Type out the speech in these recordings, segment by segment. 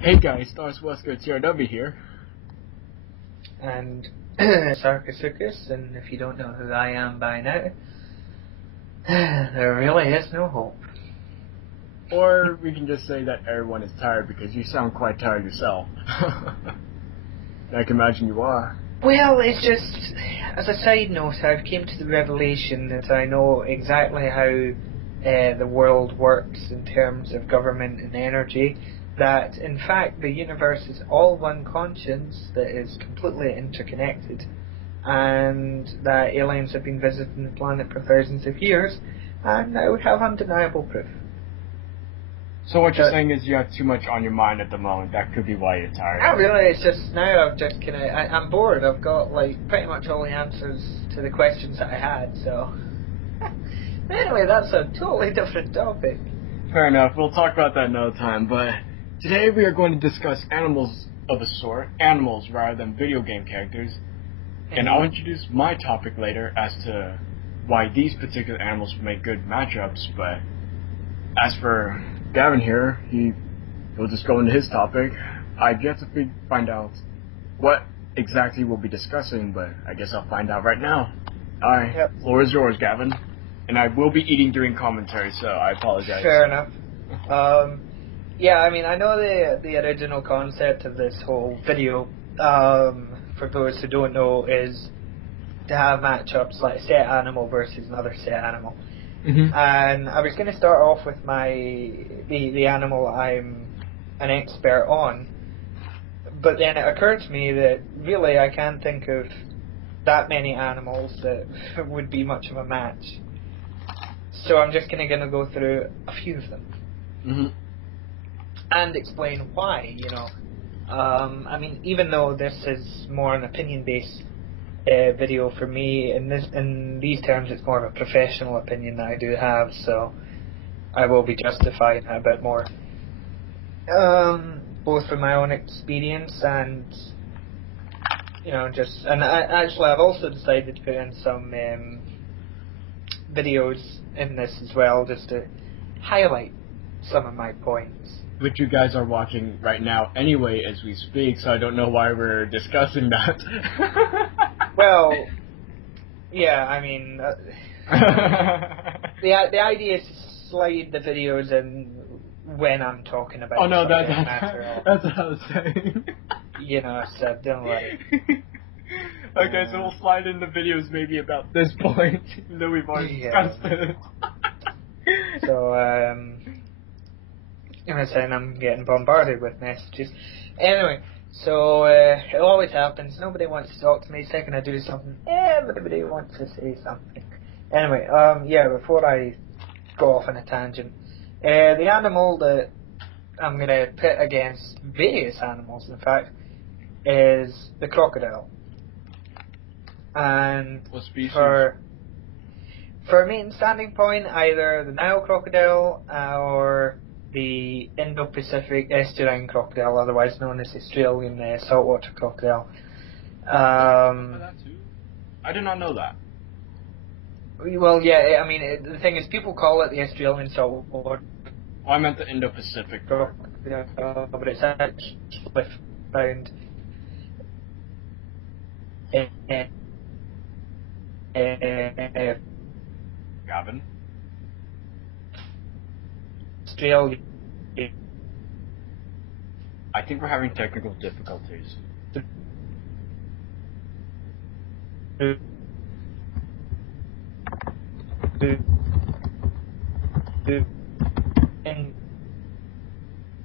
Hey guys, STARSWeskerTRW here. And Circus, and if you don't know who I am by now, there really is no hope. Or we can just say that everyone is tired because you sound quite tired yourself. I can imagine you are. Well, it's just, as a side note, I've came to the revelation that I know exactly how the world works in terms of government and energy, that in fact the universe is all one conscience that is completely interconnected, and that aliens have been visiting the planet for thousands of years, and now we have undeniable proof. So what you're saying is you have too much on your mind at the moment. That could be why you're tired. Not really, it's just now I've just I'm bored. I've got like pretty much all the answers to the questions that I had, so. Anyway, that's a totally different topic. Fair enough, we'll talk about that another time, but today we are going to discuss animals of a sort, animals rather than video game characters, and I'll introduce my topic later as to why these particular animals make good matchups, but as for Gavin here, he'll just go into his topic. I've yet to find out what exactly we'll be discussing, but I guess I'll find out right now. Alright, Yep. Floor is yours, Gavin. And I will be eating during commentary, so I apologize. Fair enough. Yeah, I mean, I know the original concept of this whole video, for those who don't know, is to have matchups like a set animal versus another set animal. Mm-hmm. And I was going to start off with the animal I'm an expert on, but then it occurred to me that really I can't think of that many animals that would be much of a match. So I'm just going to go through a few of them. Mm-hmm. And explain why, I mean, even though this is more an opinion-based video for me, in these terms it's more of a professional opinion that I do have, so I will be justifying it a bit more. Both from my own experience and, actually I've also decided to put in some videos in this as well, just to highlight some of my points. Which you guys are watching right now anyway as we speak, so I don't know why we're discussing that. Well, yeah, I mean, the idea is to slide the videos in when I'm talking about. Oh no, that's what I was saying. So don't worry. Okay, so we'll slide in the videos maybe about this point, even though we've already discussed it. So, I'm saying I'm getting bombarded with messages. Anyway, so it always happens. Nobody wants to talk to me. Second I do something, everybody wants to say something. Anyway, before I go off on a tangent, the animal that I'm going to pit against various animals, in fact, is the crocodile. And what species? For a main standing point, either the Nile crocodile or the Indo-Pacific estuarine crocodile, otherwise known as Australian saltwater crocodile. That too? I did not know that. Well, yeah, I mean, the thing is, people call it the Australian saltwater. Oh, I meant the Indo-Pacific part. But it's actually found Gavin? Australia. I think we're having technical difficulties.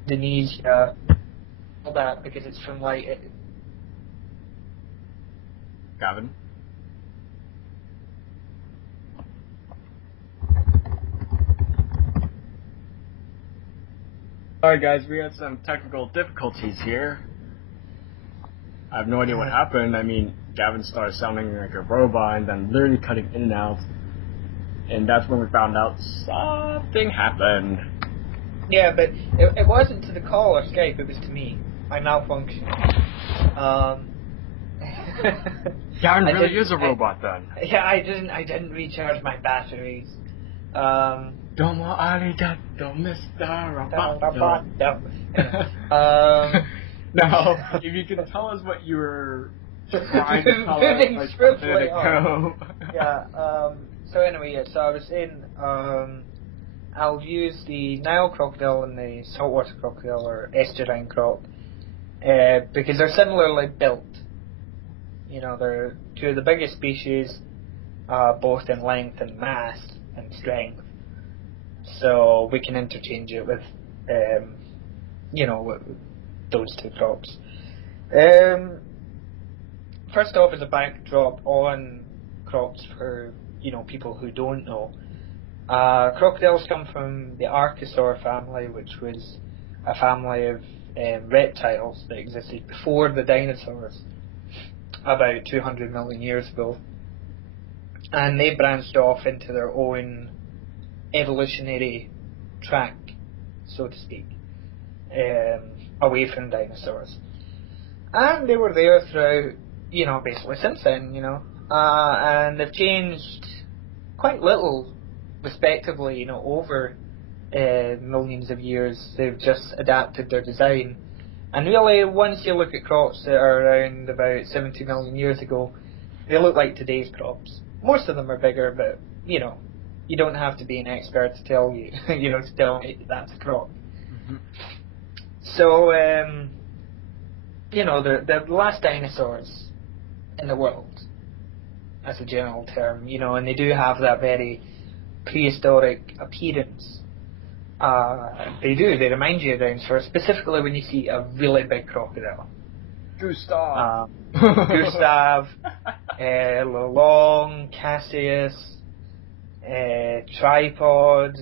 Indonesia, all that, because it's from Gavin? Alright guys, we had some technical difficulties here. I have no idea what happened. I mean, Gavin started sounding like a robot and then literally cutting in and out. And that's when we found out something happened. Yeah, but it wasn't to the call or Skype, it was to me. I malfunctioned. Gavin really is a robot then. Yeah, I didn't recharge my batteries. Domo arigato, Mr. Roboto. Now, if you could tell us what you were trying to tell us like a minute ago. So anyway, so I was saying, I'll use the Nile crocodile and the saltwater crocodile, or estuarine croc, because they're similarly built. You know, they're two of the biggest species, both in length and mass and strength. So we can interchange it with, those two crocs. First off, as a backdrop on crocs for people who don't know, crocodiles come from the Archosaur family, which was a family of reptiles that existed before the dinosaurs, about 200 million years ago, and they branched off into their own evolutionary track, so to speak, away from dinosaurs. And they were there throughout, basically since then, and they've changed quite little, respectively, over millions of years. They've just adapted their design. And really, once you look at crocs that are around about 70 million years ago, they look like today's crocs. Most of them are bigger, but, you don't have to be an expert to tell you, to tell me that's a croc. Mm-hmm. So, they're the last dinosaurs in the world, as a general term, and they do have that very prehistoric appearance. They remind you of dinosaurs, specifically when you see a really big crocodile. Gustav, Long, Cassius, Tripod,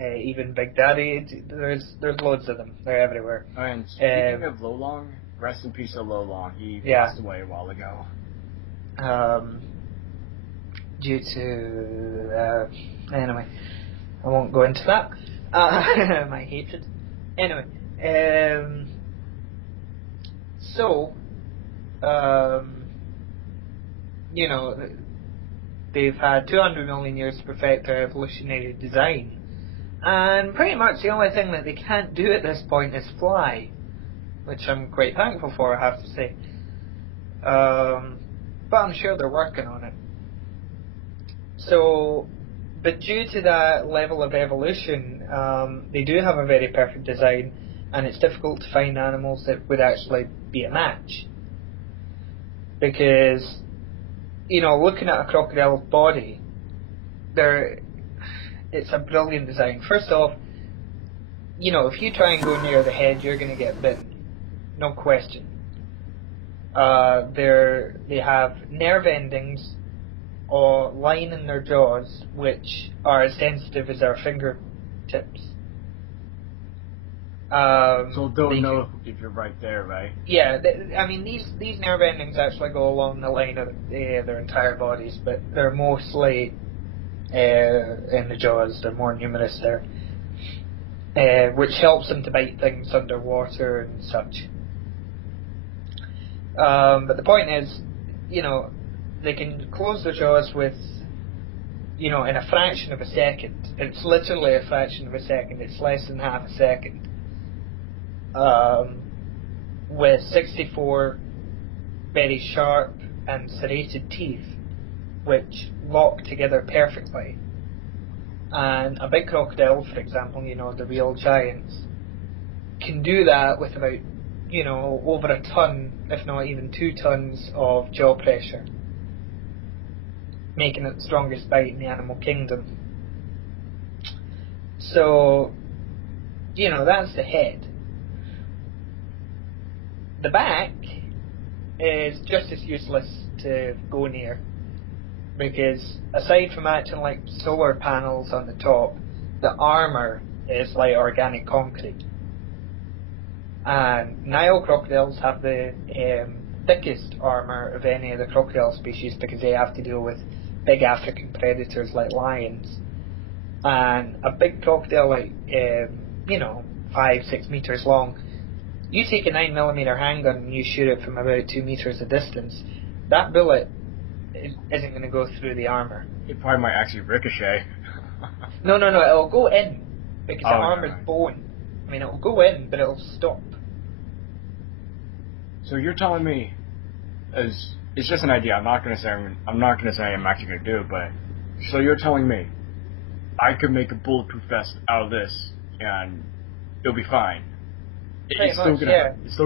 even Big Daddy. There's loads of them. They're everywhere. And speaking of Lolong, rest in peace to Lolong. He passed away a while ago. Due to anyway, I won't go into that. My hatred. Anyway, they've had 200 million years to perfect their evolutionary design, and pretty much the only thing that they can't do at this point is fly, which I'm quite thankful for, I have to say. But I'm sure they're working on it. So, but due to that level of evolution, they do have a very perfect design, and it's difficult to find animals that would actually be a match. Because, looking at a crocodile's body, it's a brilliant design. First off, if you try and go near the head, you're going to get bitten. No question. They have nerve endings or line in their jaws, which are as sensitive as our fingertips. So they'll know if you're right there, right? Yeah, these nerve endings actually go along the line of their entire bodies, but they're mostly in the jaws. They're more numerous there, which helps them to bite things underwater and such. But the point is, they can close their jaws with, in a fraction of a second. It's literally a fraction of a second. It's less than half a second. With 64 very sharp and serrated teeth, which lock together perfectly. And a big crocodile, for example, the real giants, can do that with about, over a ton, if not even 2 tons of jaw pressure, making it the strongest bite in the animal kingdom. So, that's the head. The back is just as useless to go near, because aside from acting like solar panels on the top, the armour is like organic concrete. And Nile crocodiles have the thickest armour of any of the crocodile species, because they have to deal with big African predators like lions. And a big crocodile, like 5-6 meters long, you take a 9mm handgun and you shoot it from about 2 meters of distance, that bullet isn't going to go through the armour. It probably might actually ricochet. No, it'll go in because the Oh, armor's right. bone. I mean, it'll go in, but it'll stop. So you're telling me, it's just an idea. I'm not gonna say I'm actually gonna do it, but so you're telling me I could make a bulletproof vest out of this and it'll be fine. It's still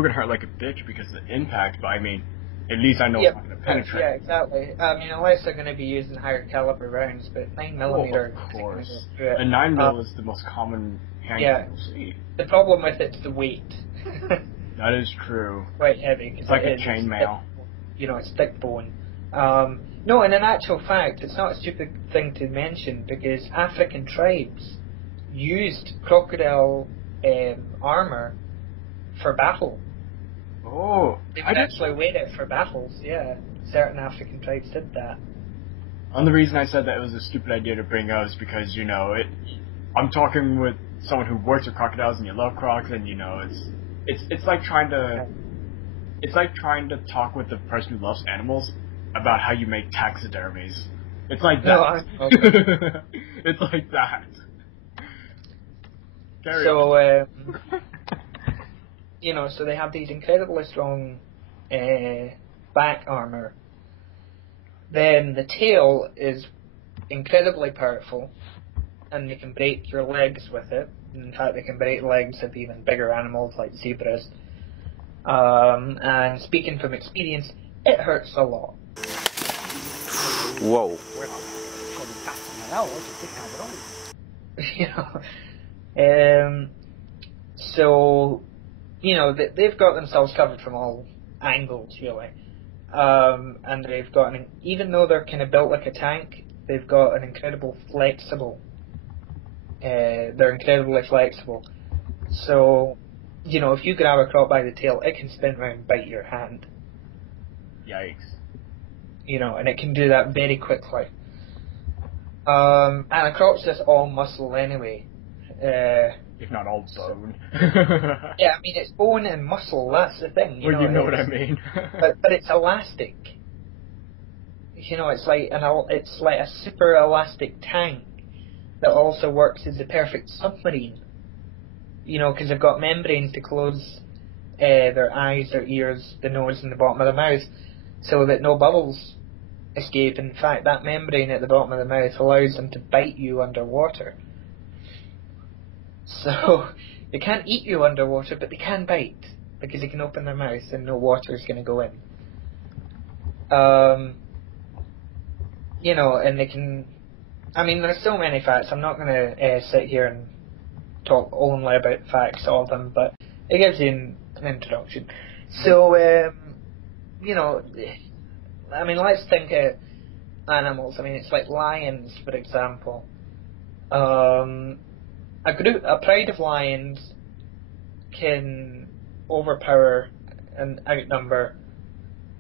gonna hurt like a bitch because of the impact, but I mean, at least I know it's not gonna penetrate. Yeah, exactly. I mean, unless they're going to be using higher caliber rounds, but 9mm Well, of isn't going to course. go through it. A 9mm is the most common handgun you'll see. The problem with it's the weight. That is true. Quite heavy because It's like a chainmail. It's thick bone. No, and in actual fact, it's not a stupid thing to mention because African tribes used crocodile armor for battle. Oh, They would actually wear it for battles. Yeah, certain African tribes did that. And the reason I said that it was a stupid idea to bring up is because I'm talking with someone who works with crocodiles and you love crocs, and it's like trying to talk with the person who loves animals about how you make taxidermies. It's like that. No, it's like that. So so they have these incredibly strong back armor. Then the tail is incredibly powerful, and they can break your legs with it. In fact, they can break legs of even bigger animals like zebras. And speaking from experience, it hurts a lot. Whoa. So, they've got themselves covered from all angles, really. And they've got even though they're kind of built like a tank, they've got an incredible flexible. They're incredibly flexible. So, if you grab a croc by the tail, it can spin around and bite your hand. Yikes. And it can do that very quickly. And a croc's just all muscle anyway. If not all bone. Yeah, I mean, it's bone and muscle, that's the thing. You know what I mean. but it's elastic. It's like a super elastic tank that also works as the perfect submarine. Because they've got membranes to close their eyes, their ears, the nose, and the bottom of the mouth, so that no bubbles escape. In fact, that membrane at the bottom of the mouth allows them to bite you underwater. So they can't eat you underwater, but they can bite because they can open their mouth and no water is going to go in. And they can. I mean, there's so many facts. I'm not going to sit here and talk only about facts of them, but it gives you an introduction. So, I mean, let's think of animals. I mean, it's like lions, for example. A pride of lions can overpower and outnumber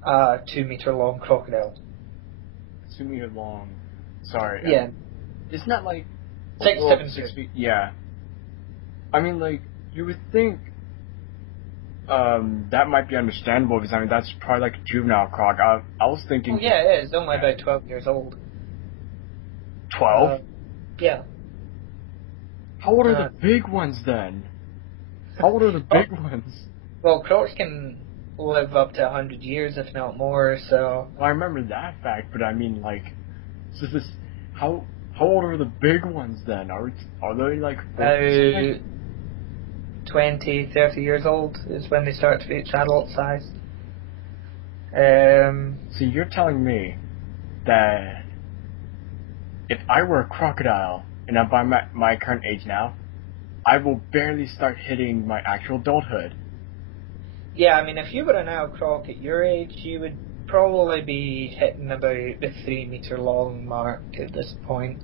a 2-meter long crocodile. 2 meter long. Sorry. Yeah. Isn't that like 6 feet? Yeah. I mean, like, you would think that might be understandable because I mean that's probably like a juvenile croc. I was thinking. Well, yeah, it is. Only about 12 years old. 12? Yeah. How old are the big ones then? How old are the big ones? Well, crocs can live up to 100 years, if not more. So. Well, I remember that fact, but I mean, like, how old are the big ones then? Are they like 20, 30 years old is when they start to reach adult size. So you're telling me that if I were a crocodile and I'm by my current age now, I will barely start hitting my actual adulthood. Yeah, I mean, if you were an adult croc at your age, you would probably be hitting about the 3-meter long mark at this point.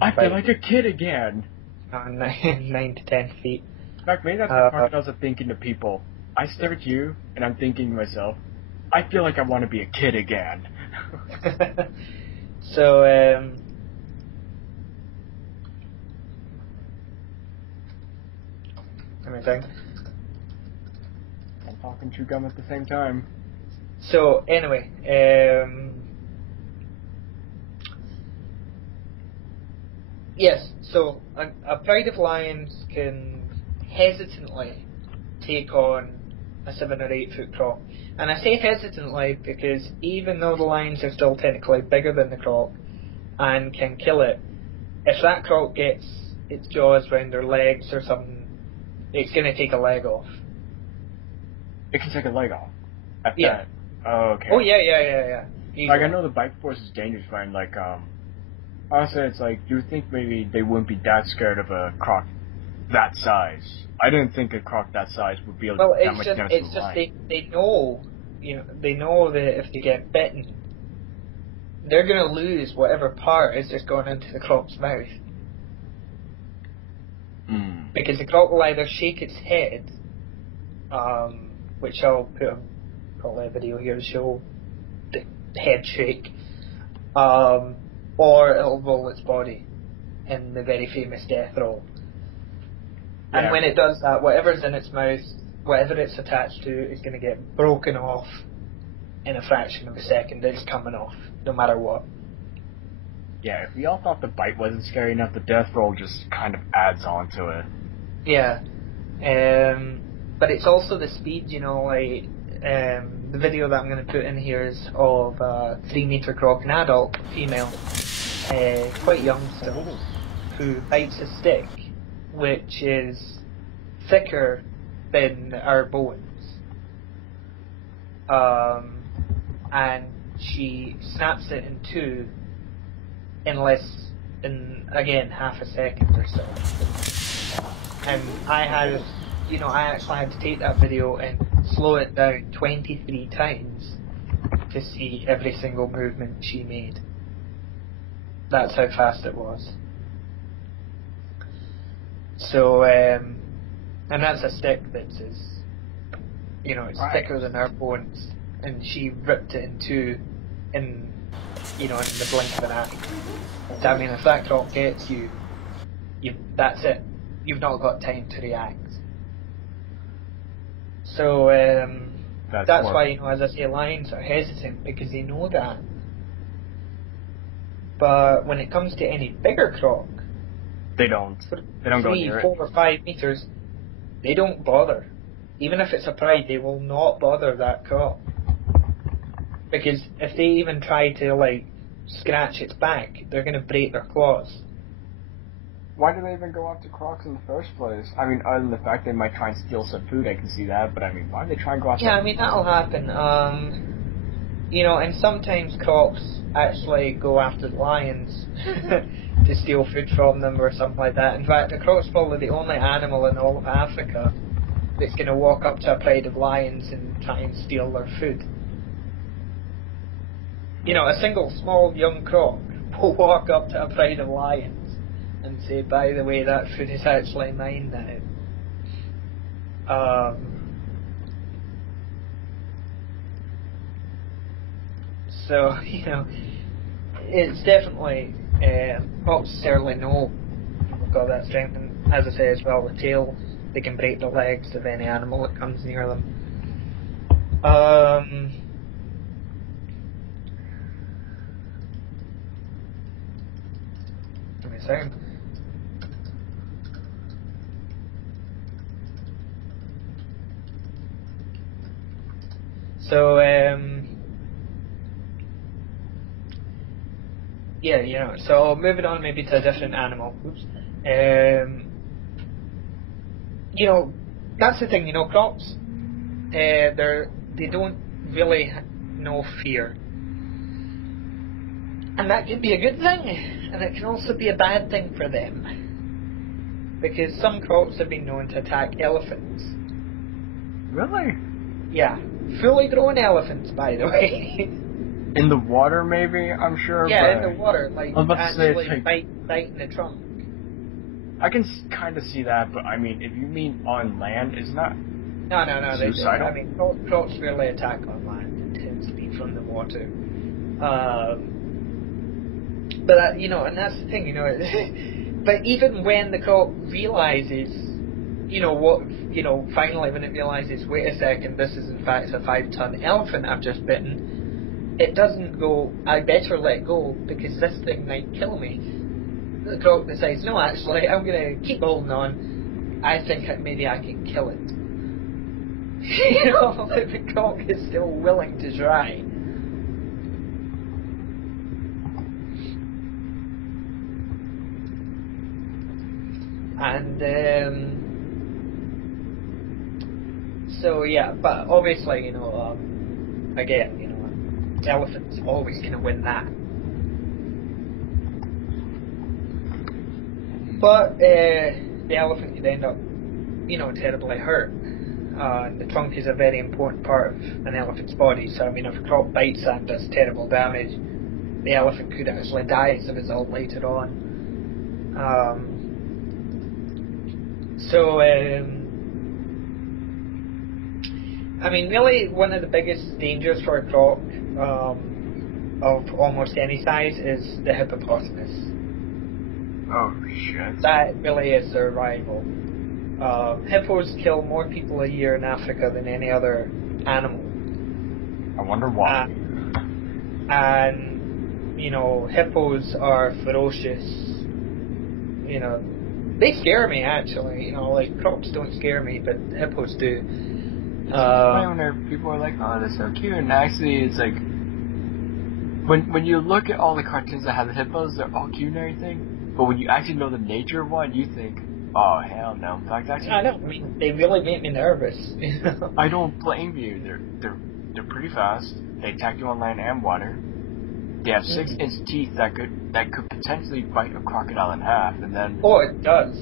I feel like a kid again. 9 to 10 feet. In fact, maybe that's what crocodiles are thinking to people. I stare at you, and I'm thinking to myself, I feel like I want to be a kid again. So, let me think. I'm talking chew gum at the same time. So, anyway, Yes, so a pride of lions can hesitantly take on a 7 or 8 foot croc. And I say hesitantly because even though the lions are still technically bigger than the croc and can kill it, if that croc gets its jaws round their legs or something, it's going to take a leg off. It can take a leg off. At Yeah. that. Oh, okay. Oh, yeah. Easily. Like, I know the bite force is dangerous, but I'm like, honestly, it's like, you would think maybe they wouldn't be that scared of a croc that size. I didn't think a croc that size would be able to Well, that much damage to the lion. they know, they know that if they get bitten, they're going to lose whatever part is just going into the croc's mouth. Because the croc will either shake its head, which I'll put probably a video here to show the head shake, or it'll roll its body in the very famous death roll. Yeah. And when it does that, whatever's in its mouth, whatever it's attached to, is going to get broken off in a fraction of a second. It's coming off, no matter what. Yeah, if we all thought the bite wasn't scary enough, the death roll just kind of adds on to it. Yeah. But it's also the speed, like, the video that I'm going to put in here is of a 3-meter croc, an adult female, quite young still, who bites a stick, which is thicker than our bones. And she snaps it in two in again, half a second or so. And I actually had to take that video and slow it down 23 times to see every single movement she made. That's how fast it was. So, and that's a stick that's it's thicker than our bones, and she ripped it in two in the blink of an eye. I mean, if that croc gets you, that's it. You've not got time to react. So that's why, as I say, lions are hesitant, because they know that. But when it comes to any bigger croc, they don't go near 3, 4, or 5 meters, they don't bother. Even if it's a pride, they will not bother that croc. Because if they even try to, scratch its back, they're going to break their claws. Why do they even go after crocs in the first place? I mean, other than the fact they might try and steal some food, I can see that, but I mean, why do they try and go after... Yeah, I mean, that'll happen. And sometimes crocs actually go after the lions to steal food from them or something like that. In fact, a croc's probably the only animal in all of Africa that's going to walk up to a pride of lions and try and steal their food. A single small young croc will walk up to a pride of lions and say, by the way, that food is actually mine now. So, it's definitely, crocs certainly know they've got that strength, and as I say as well, the tail, they can break the legs of any animal that comes near them. Give me a second. So, so moving on maybe to a different animal. Oops. That's the thing, crocs, they don't really know fear. And that can be a good thing, and it can also be a bad thing for them. Because some crocs have been known to attack elephants. Really? Yeah. Fully grown elephants, by the way. In the water, maybe, I'm sure. Yeah, but in the water, actually biting the trunk. I can kind of see that, but I mean, if you mean on land, isn't that No, suicidal? I mean, crocs rarely attack on land. It tends to be from the water. But and that's the thing, but even when the croc realizes, finally when it realizes, wait a second, this is in fact a 5-ton elephant I've just bitten, it doesn't go, I better let go, because this thing might kill me. the croc decides, no, actually, I'm going to keep holding on. I think maybe I can kill it. You know, the croc is still willing to try. And so yeah, but obviously, you know, again, you know, the elephant's always going to win that. But the elephant could end up, you know, terribly hurt. And the trunk is a very important part of an elephant's body. So I mean, if a croc bites and does terrible damage, the elephant could actually die as a result later on. I mean, really, one of the biggest dangers for a croc of almost any size is the hippopotamus. Oh, shit. That really is their rival. Hippos kill more people a year in Africa than any other animal. I wonder why. And, you know, hippos are ferocious. You know, they scare me, actually. You know, like, crocs don't scare me, but hippos do. It's funny whenever people are like, oh, they're so cute. And actually, it's like, when you look at all the cartoons that have the hippos, they're all cute and everything. But when you actually know the nature of one, you think, oh, hell no. In fact, actually, I know. I mean, they really make me nervous. I don't blame you. They're pretty fast. They attack you on land and water. They have 6-inch teeth that could potentially bite a crocodile in half, and then. Oh, it does.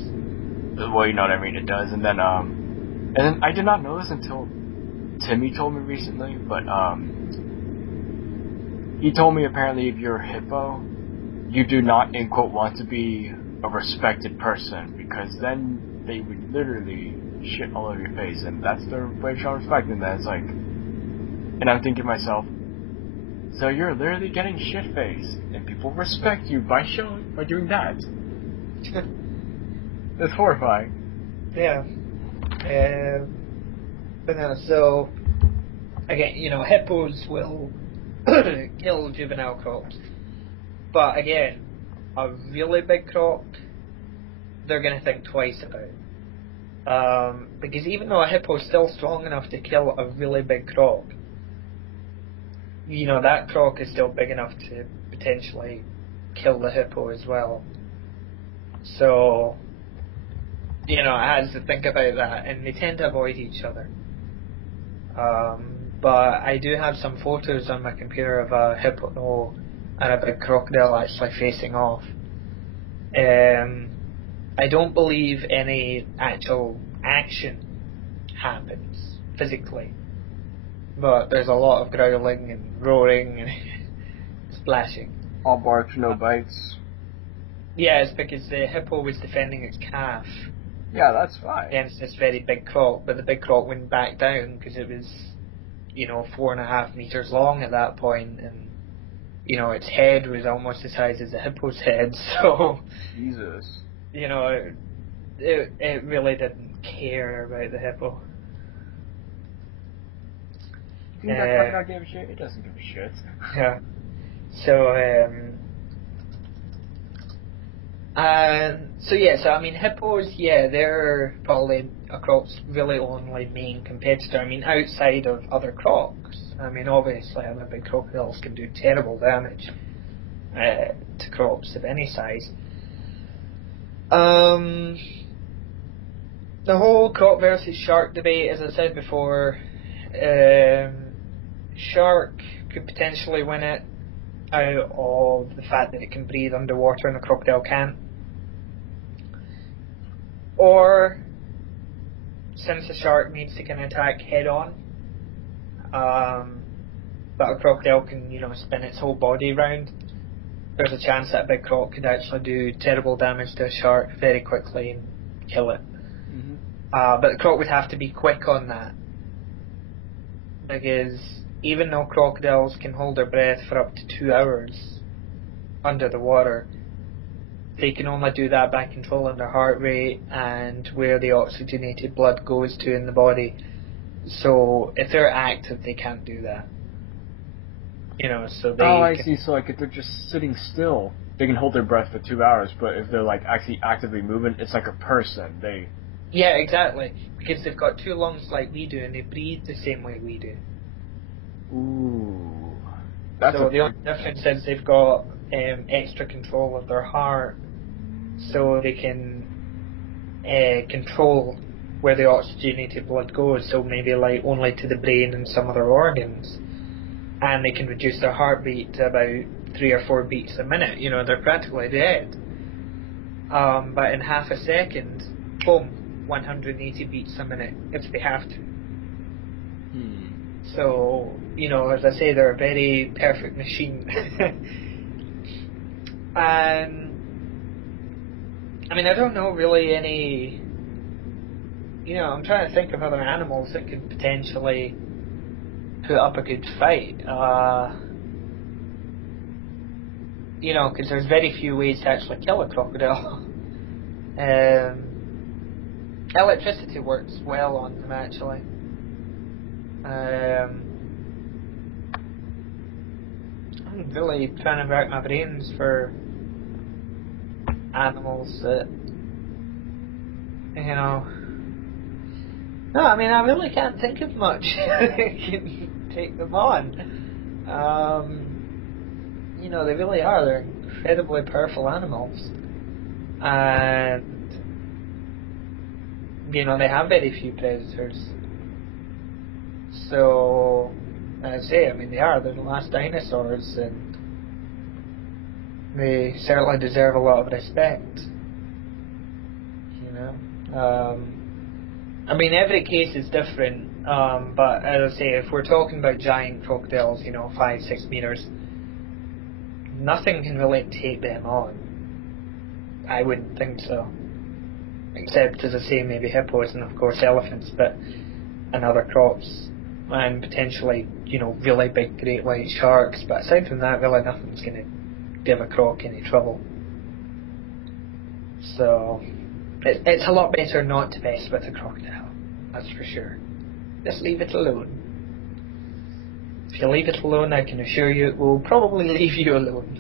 Well, you know what I mean. It does, and then I did not know this until Timmy told me recently, but he told me apparently if you're a hippo, you do not, in quote, want to be a respected person, because then they would literally shit all over your face, and that's their way of showing respect, and then it's like, and I'm thinking to myself, so you're literally getting shit-faced, and people respect you by doing that. That's horrifying. Yeah. But no, so, again, you know, hippos will kill juvenile crocs. But again, a really big croc, they're going to think twice about it. Because even though a hippo is still strong enough to kill a really big croc, you know, that croc is still big enough to potentially kill the hippo as well. So, you know, it has to think about that, and they tend to avoid each other. But I do have some photos on my computer of a hippo and a big crocodile actually facing off. I don't believe any actual action happens physically, but there's a lot of growling and roaring and splashing. All barks, no bites. Yeah, it's because the hippo was defending its calf. Yeah, that's fine. Against this very big croc, but the big croc wouldn't back down because it was, you know, 4.5 meters long at that point, and you know, its head was almost the size as a hippo's head, so Jesus. You know, it really didn't care about the hippo. You think that crocodile gave a shit? It doesn't give a shit. Yeah. So I mean, hippos, yeah, they're probably a croc's really only main competitor. I mean, outside of other crocs. I mean, obviously, other big crocodiles can do terrible damage to crocs of any size. The whole croc versus shark debate, as I said before, shark could potentially win it out of the fact that it can breathe underwater and a crocodile can't. Or, since a shark needs to kind of attack head on, but a crocodile can, you know, spin its whole body around, there's a chance that a big croc could actually do terrible damage to a shark very quickly and kill it. Mm-hmm. But the croc would have to be quick on that, because even though crocodiles can hold their breath for up to 2 hours under the water, they can only do that by controlling their heart rate and where the oxygenated blood goes to in the body. So if they're active, they can't do that. You know, so they. Oh, I see. So like if they're just sitting still, they can hold their breath for 2 hours, but if they're like actually actively moving, it's like a person. Yeah, exactly. Because they've got two lungs like we do, and they breathe the same way we do. Ooh. So the only difference is they've got extra control of their heart, so they can control where the oxygenated blood goes, so maybe like only to the brain and some other organs. And they can reduce their heartbeat to about 3 or 4 beats a minute. You know, they're practically dead. But in half a second, boom, 180 beats a minute if they have to. So, you know, as I say, they're a very perfect machine. And I mean, I don't know really any. You know, I'm trying to think of other animals that could potentially put up a good fight. You know, because there's very few ways to actually kill a crocodile. Electricity works well on them, actually. I'm really trying to rack my brains for animals that, you know. No, I mean, I really can't think of much that can take them on. You know, they really are. They're incredibly powerful animals. And, you know, they have very few predators. So, as I say, I mean, they're the last dinosaurs, and they certainly deserve a lot of respect. You know? I mean, every case is different, but as I say, if we're talking about giant crocodiles, you know, 5-6 meters, nothing can really take them on. I wouldn't think so. Except, as I say, maybe hippos and, of course, elephants, and other crocs. And potentially, you know, really big great white sharks. But aside from that, really nothing's going to give a croc any trouble. So, it's a lot better not to mess with a crocodile. That's for sure. Just leave it alone. If you leave it alone, I can assure you it will probably leave you alone.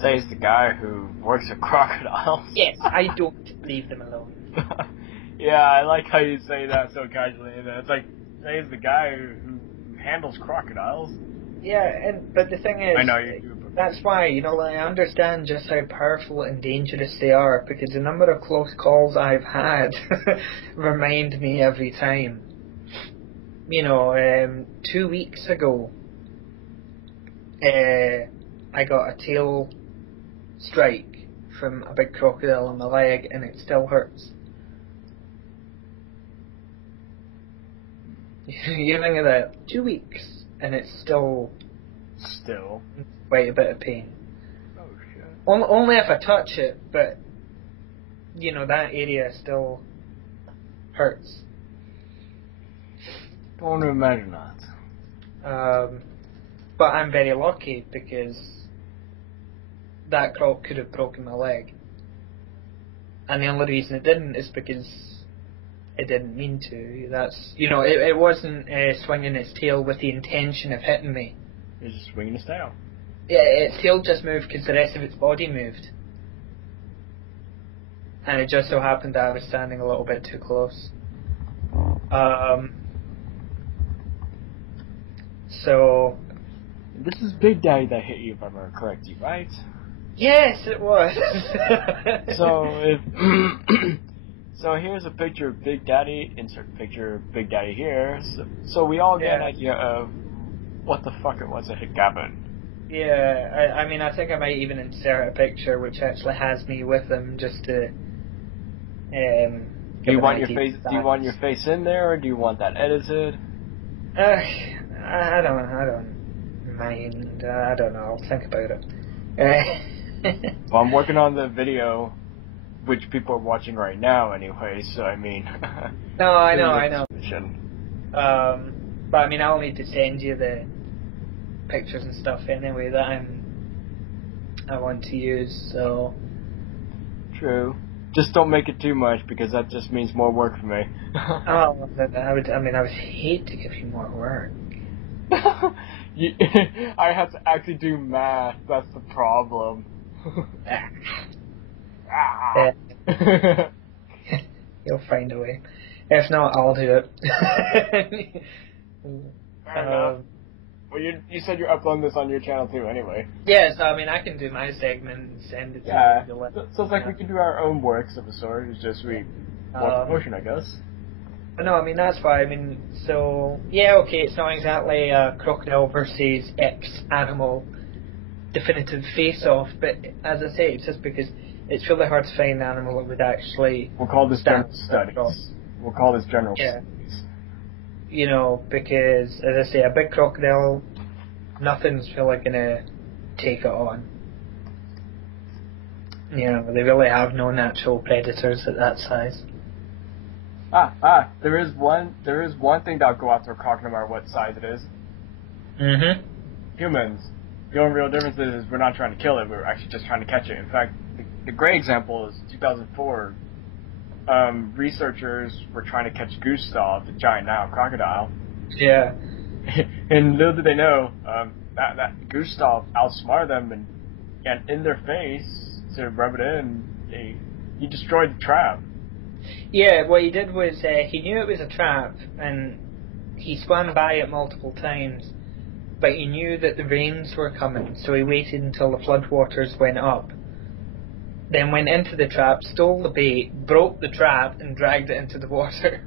Says the guy who works with crocodiles. Yes, I don't leave them alone. Yeah, I like how you say that so casually. It's like, says the guy who handles crocodiles. Yeah, but the thing is, I know you do. That's why, you know, I understand just how powerful and dangerous they are, because the number of close calls I've had remind me every time. You know, 2 weeks ago, I got a tail strike from a big crocodile on my leg, and it still hurts. You think of that, 2 weeks, and it's still quite a bit of pain. Oh shit. Only if I touch it, but you know, that area still hurts. Don't want to imagine that. But I'm very lucky because that croc could have broken my leg. And the only reason it didn't is because it didn't mean to. That's, you know, it wasn't swinging its tail with the intention of hitting me. It was just swinging its tail. Yeah, its tail just moved because the rest of its body moved. And it just so happened that I was standing a little bit too close. So... This is Big Daddy that hit you, if I remember correctly, right? Yes, it was. So here's a picture of Big Daddy, insert picture of Big Daddy here, so we all get an idea of what the fuck it was that hit Gavin. Yeah, I mean, I think I might even insert a picture which actually has me with him, just to do you want your face? Do you want your face in there, or do you want that edited? I don't mind. I don't know. I'll think about it. Well, I'm working on the video, which people are watching right now, anyway. So I mean. No, I know. But I mean, I'll need to send you the pictures and stuff anyway that I want to use. So. True. Just don't make it too much, because that just means more work for me. I would hate to give you more work. I have to actually do math. That's the problem. Yeah. You'll find a way. If not, I'll do it. Fair enough. Well, you said you're uploading this on your channel too, anyway. Yeah, so I mean, I can do my segment and send it to you. So it's like we can do our own works of a sort. It's just more promotion, I guess. But no, I mean, that's why. I mean, so yeah, okay, it's not exactly a crocodile versus X animal definitive face-off, but as I say, it's just because it's really hard to find an animal that would actually. We'll call this general studies. We'll call this general studies. You know, because as I say, a big crocodile, nothing's really gonna take it on. You know, they really have no natural predators at that size. There is one thing that'll go after a crocodile no matter what size it is. Mm-hmm. Humans. The only real difference is we're not trying to kill it, we're actually just trying to catch it. In fact, the great example is 2004. Researchers were trying to catch Gustav, the giant Nile crocodile. Yeah. And little did they know, that Gustav outsmarted them and in their face to rub it in, he destroyed the trap. Yeah, what he did was he knew it was a trap, and he swam by it multiple times, but he knew that the rains were coming, so he waited until the floodwaters went up, then went into the trap, stole the bait, broke the trap, and dragged it into the water.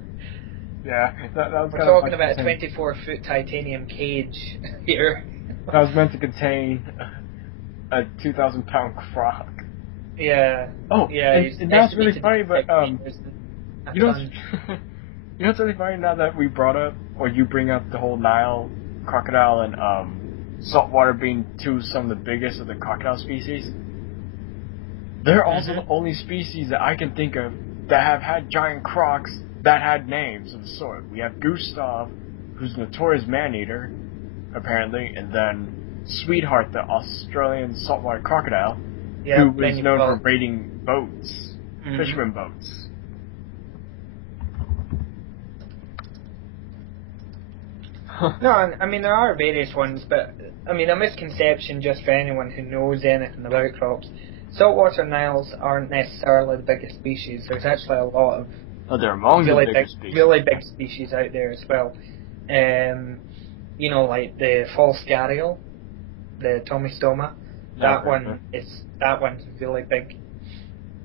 Yeah, that was We're talking about a 24-foot titanium cage here. That was meant to contain a 2,000-pound croc. Yeah. Oh, yeah. And that's really funny, but you know what's really funny now that we brought up, or you bring up the whole Nile crocodile and saltwater being some of the biggest of the crocodile species. They're also the only species that I can think of that have had giant crocs that had names of the sort. We have Gustav, who's a notorious man-eater, apparently, and then Sweetheart, the Australian saltwater crocodile, who was known for raiding boats, fishermen boats. No, I mean, there are various ones, but, I mean, a misconception just for anyone who knows anything about crocs. Saltwater Niles aren't necessarily the biggest species. There's actually a lot of they're among the biggest species. Really big species out there as well. You know, like the false gharial, the tomistoma. That one's really big.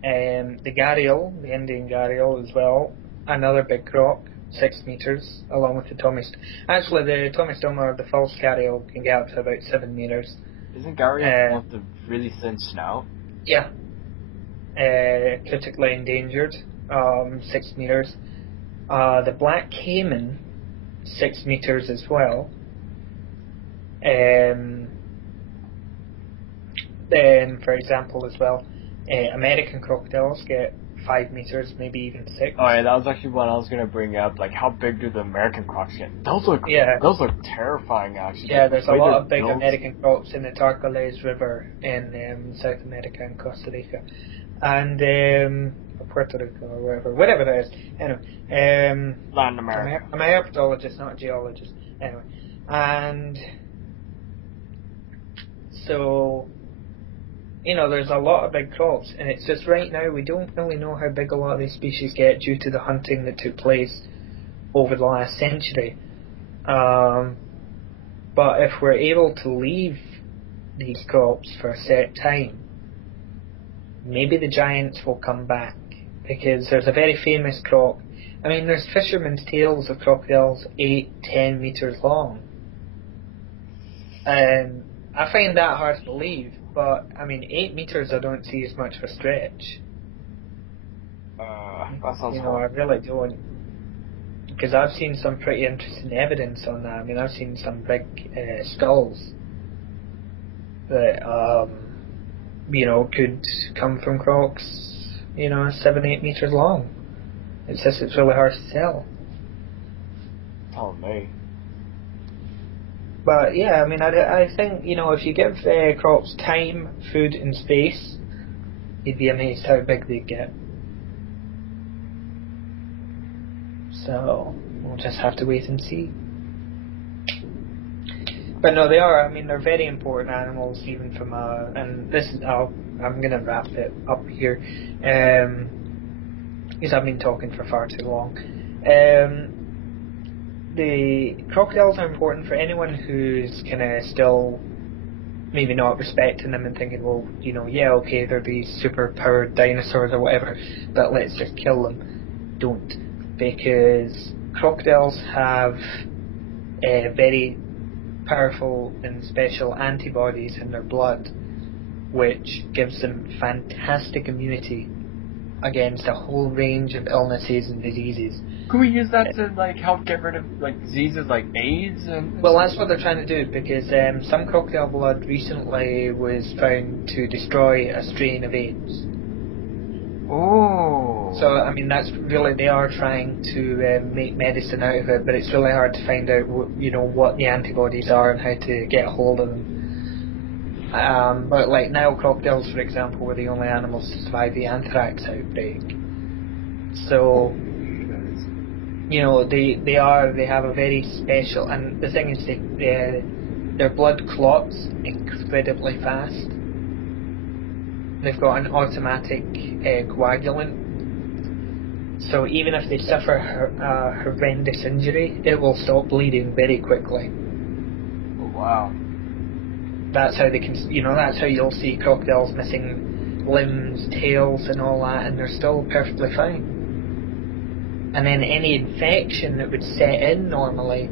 The gharial, the Indian gharial as well, another big croc, 6 meters, along with the tomistoma. Actually, the tomistoma or the false gharial can get up to about 7 meters. Isn't gharial with the really thin snout? Yeah. Critically endangered, 6 meters. The black caiman, 6 meters as well. Then, for example, as well, American crocodiles get 5 meters, maybe even 6. Oh yeah, that was actually what I was gonna bring up. Like, how big do the American crocs get? Those look terrifying, actually. Yeah, there's a lot of big American crocs in the Tarcoles River in South America and Costa Rica, and Puerto Rico or wherever that is. Anyway, Latin America. I'm a herpetologist, not a geologist. Anyway, and so, you know, there's a lot of big crocs, and it's just right now we don't really know how big a lot of these species get due to the hunting that took place over the last century. But if we're able to leave these crops for a set time, maybe the giants will come back, because there's a very famous croc. I mean, there's fishermen's tales of crocodiles 8-10 meters long, and I find that hard to believe. But, I mean, 8 meters I don't see as much of a stretch. That sounds I really don't. Because I've seen some pretty interesting evidence on that. I mean, I've seen some big skulls that, could come from crocs, 7-8 meters long. It's just, it's really hard to tell. Oh, me. But yeah, I mean, I think, if you give crocs time, food, and space, you'd be amazed how big they get. So, we'll just have to wait and see. But no, they are. I mean, they're very important animals, even from and this is. I'm gonna wrap it up here, because I've been talking for far too long. The crocodiles are important for anyone who's kind of still maybe not respecting them and thinking, well, yeah, okay, they're these super powered dinosaurs or whatever, but let's just kill them. Don't, because crocodiles have very powerful and special antibodies in their blood, which gives them fantastic immunity against a whole range of illnesses and diseases. Can we use that to help get rid of diseases like AIDS and? Well, that's what they're trying to do, because some crocodile blood recently was found to destroy a strain of AIDS. Oh. So I mean, that's really, they are trying to make medicine out of it, but it's really hard to find out what the antibodies are and how to get a hold of them. But like Nile crocodiles, for example, were the only animals to survive the anthrax outbreak. So, they have a very special, and the thing is, their blood clots incredibly fast. They've got an automatic coagulant, so even if they suffer a horrendous injury, it will stop bleeding very quickly. Oh wow. That's how they can, that's how you'll see crocodiles missing limbs, tails and all that, and they're still perfectly fine. And then any infection that would set in normally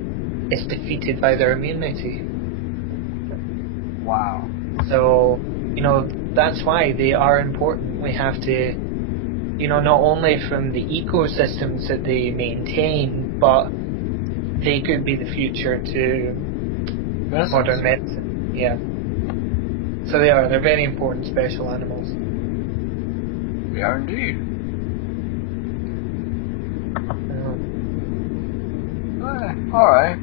is defeated by their immunity. Wow. So, that's why they are important. We have to, not only from the ecosystems that they maintain, but they could be the future to modern medicine. Yeah. So they're very important special animals. They are indeed. Alright.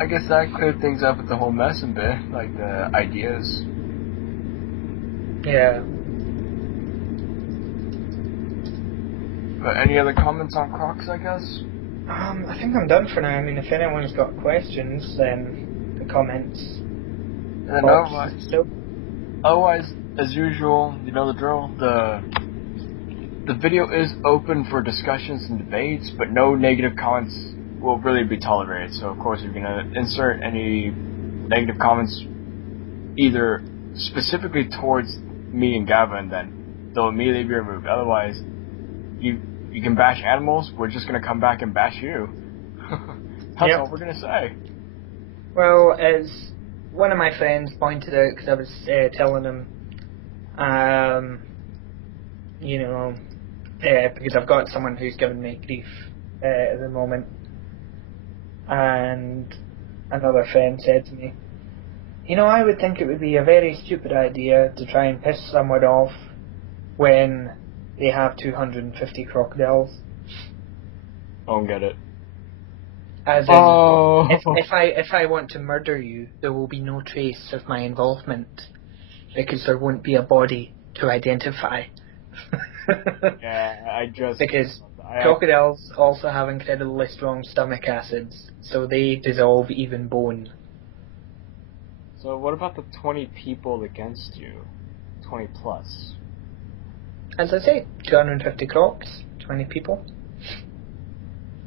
I guess that cleared things up with the whole mess a bit, like the ideas. Yeah. But any other comments on crocs, I guess? I think I'm done for now. I mean, if anyone's got questions, then the comments. And otherwise, as usual, you know the drill. The video is open for discussions and debates, but no negative comments will really be tolerated. So, of course, if you're going to insert any negative comments, either specifically towards me and Gavin, then they'll immediately be removed. Otherwise, you can bash animals, we're just going to come back and bash you. That's all we're going to say. Well, as one of my friends pointed out, because I was telling him, because I've got someone who's giving me grief at the moment, and another friend said to me, I would think it would be a very stupid idea to try and piss someone off when they have 250 crocodiles. I don't get it. As in, if I want to murder you, there will be no trace of my involvement, because there won't be a body to identify. Because crocodiles also have incredibly strong stomach acids, so they dissolve even bone. So what about the 20 people against you? 20 plus? As I say, 250 crocs, 20 people.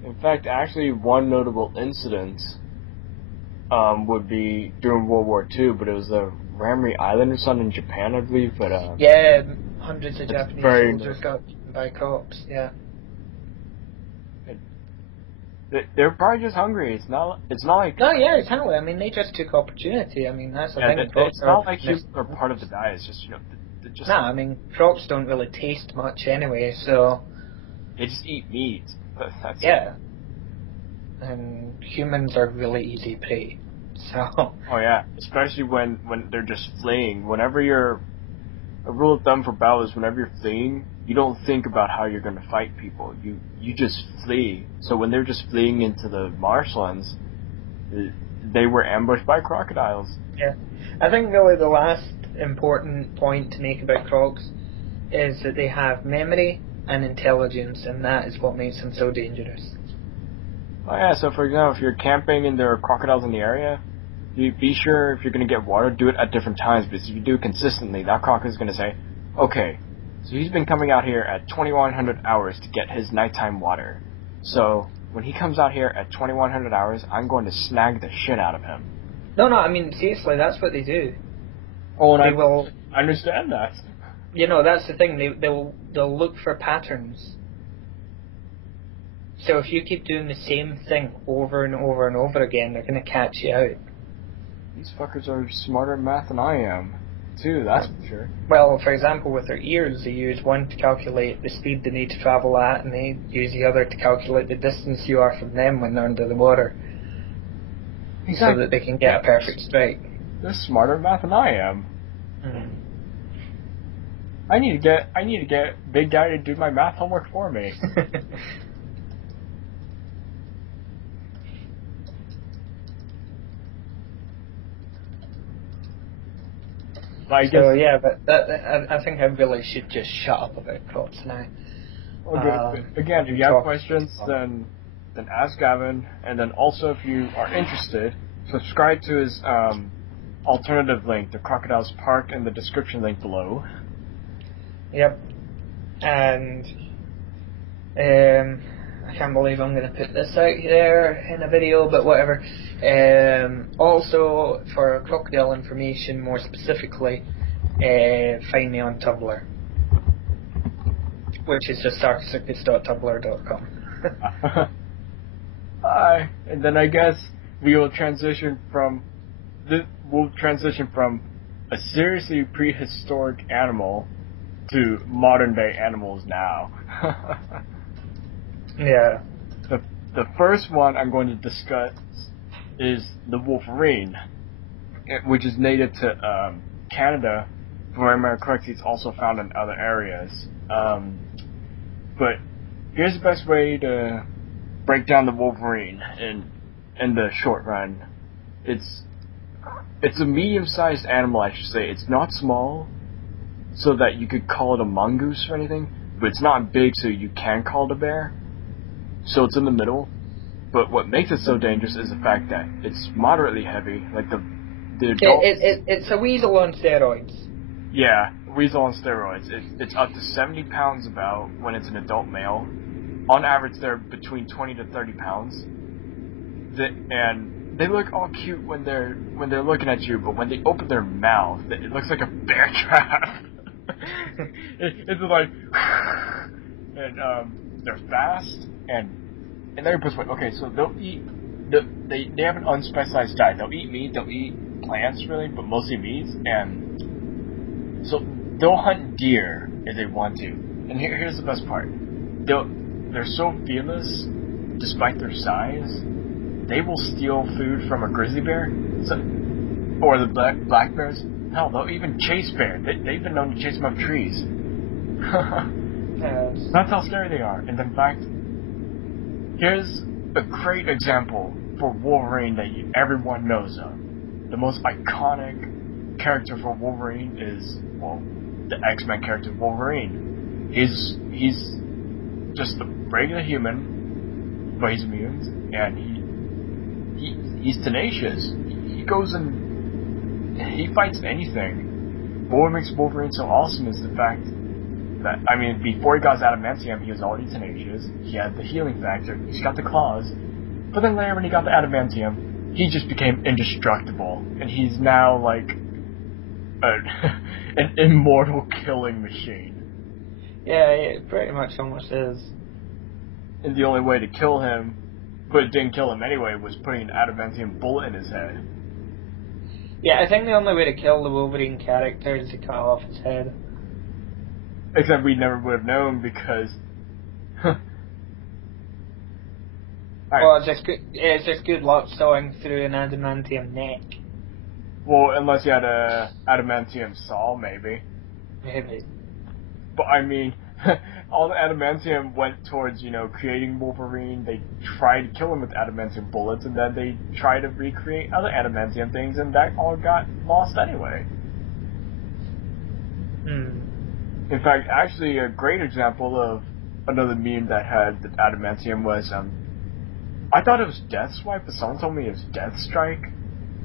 In fact, actually, one notable incident would be during World War II, but it was the Ramri Island or something in Japan, I believe. But yeah, hundreds of Japanese soldiers got eaten by crocs. Yeah. They're probably just hungry. It's not like. No, yeah, exactly. I mean, they just took opportunity. I mean, that's the thing. It's not like humans are part of the diet. It's just they're just. I mean, crocs don't really taste much anyway, so. They just eat meat. That's it. And humans are really easy prey. So. Oh yeah, especially when they're just fleeing. A rule of thumb for battle is whenever you're fleeing, you don't think about how you're going to fight people. You just flee. So when they're just fleeing into the marshlands, they were ambushed by crocodiles. Yeah. I think really the last important point to make about crocs is that they have memory and intelligence, and that is what makes them so dangerous. Oh yeah, so for example, if you're camping and there are crocodiles in the area, you be sure if you're going to get water, do it at different times, because if you do it consistently, that crocodile is going to say, okay, so he's been coming out here at 2100 hours to get his nighttime water. So when he comes out here at 2100 hours, I'm going to snag the shit out of him. No, I mean, seriously, that's what they do. Oh, and They will, I understand that. that's the thing, they'll look for patterns. So if you keep doing the same thing over and over and over again, they're going to catch you out. These fuckers are smarter at math than I am, too, that's for sure. Well, for example, with their ears, they use one to calculate the speed they need to travel at, and they use the other to calculate the distance you are from them when they're under the water. Exactly. So that they can get a perfect strike. They're smarter at math than I am. Mm. I need to get Big Daddy to do my math homework for me. I think I really should just shut up about crops now. Okay. Again, if you have questions, then ask Gavin, and then also if you are interested, subscribe to his alternative link, the Crocodile's Park, in the description link below. Yep. And I can't believe I'm going to put this out there in a video, but whatever. Also, for Crocodile information, more specifically, find me on Tumblr, which is just STARSWeskerTRW.com. And then I guess we'll transition from a seriously prehistoric animal to modern day animals now. Yeah. The first one I'm going to discuss is the wolverine, which is native to Canada. If I remember correctly, it's also found in other areas. But here's the best way to break down the wolverine in the short run. It's a medium-sized animal, I should say. It's not small, so that you could call it a mongoose or anything, but it's not big, so you can call it a bear. So it's in the middle. But what makes it so dangerous is the fact that it's moderately heavy. Like the adult. It's a weasel on steroids. Yeah, weasel on steroids. It's up to 70 pounds about when it's an adult male. On average, they're between 20 to 30 pounds. And they look all cute when they're looking at you, but when they open their mouth, it looks like a bear trap. It's like, and they're fast and they're persuasive. Okay, so they'll eat. They have an unspecified diet. They'll eat meat. They'll eat plants, really, but mostly meats. And so they'll hunt deer if they want to. And here's the best part. They're so fearless, despite their size. They will steal food from a grizzly bear, or the black bears. Hell, they'll even chase bears. They've been known to chase them up trees. That's how scary they are. And in fact, here's a great example for Wolverine that everyone knows of. The most iconic character for Wolverine is, well, the X-Men character Wolverine. He's just a regular human, but he's immune, and he's tenacious. He goes and he fights anything. But what makes Wolverine so awesome is the fact that, I mean, before he got his adamantium, he was already tenacious. He had the healing factor. He's got the claws. But then later, when he got the adamantium, he just became indestructible, and he's now like an immortal killing machine. Yeah, it pretty much almost is. And the only way to kill him, but it didn't kill him anyway, was putting an adamantium bullet in his head. Yeah, I think the only way to kill the Wolverine character is to cut off his head. Except we never would have known because. Well, it's just good luck sawing through an adamantium neck. Well, unless you had a adamantium saw, maybe. Maybe. But I mean, all the adamantium went towards, creating Wolverine. They tried to kill him with adamantium bullets, and then they tried to recreate other adamantium things, and that all got lost anyway. In fact, actually, a great example of another meme that had the adamantium was I thought it was Death Swipe, but someone told me it was Death Strike.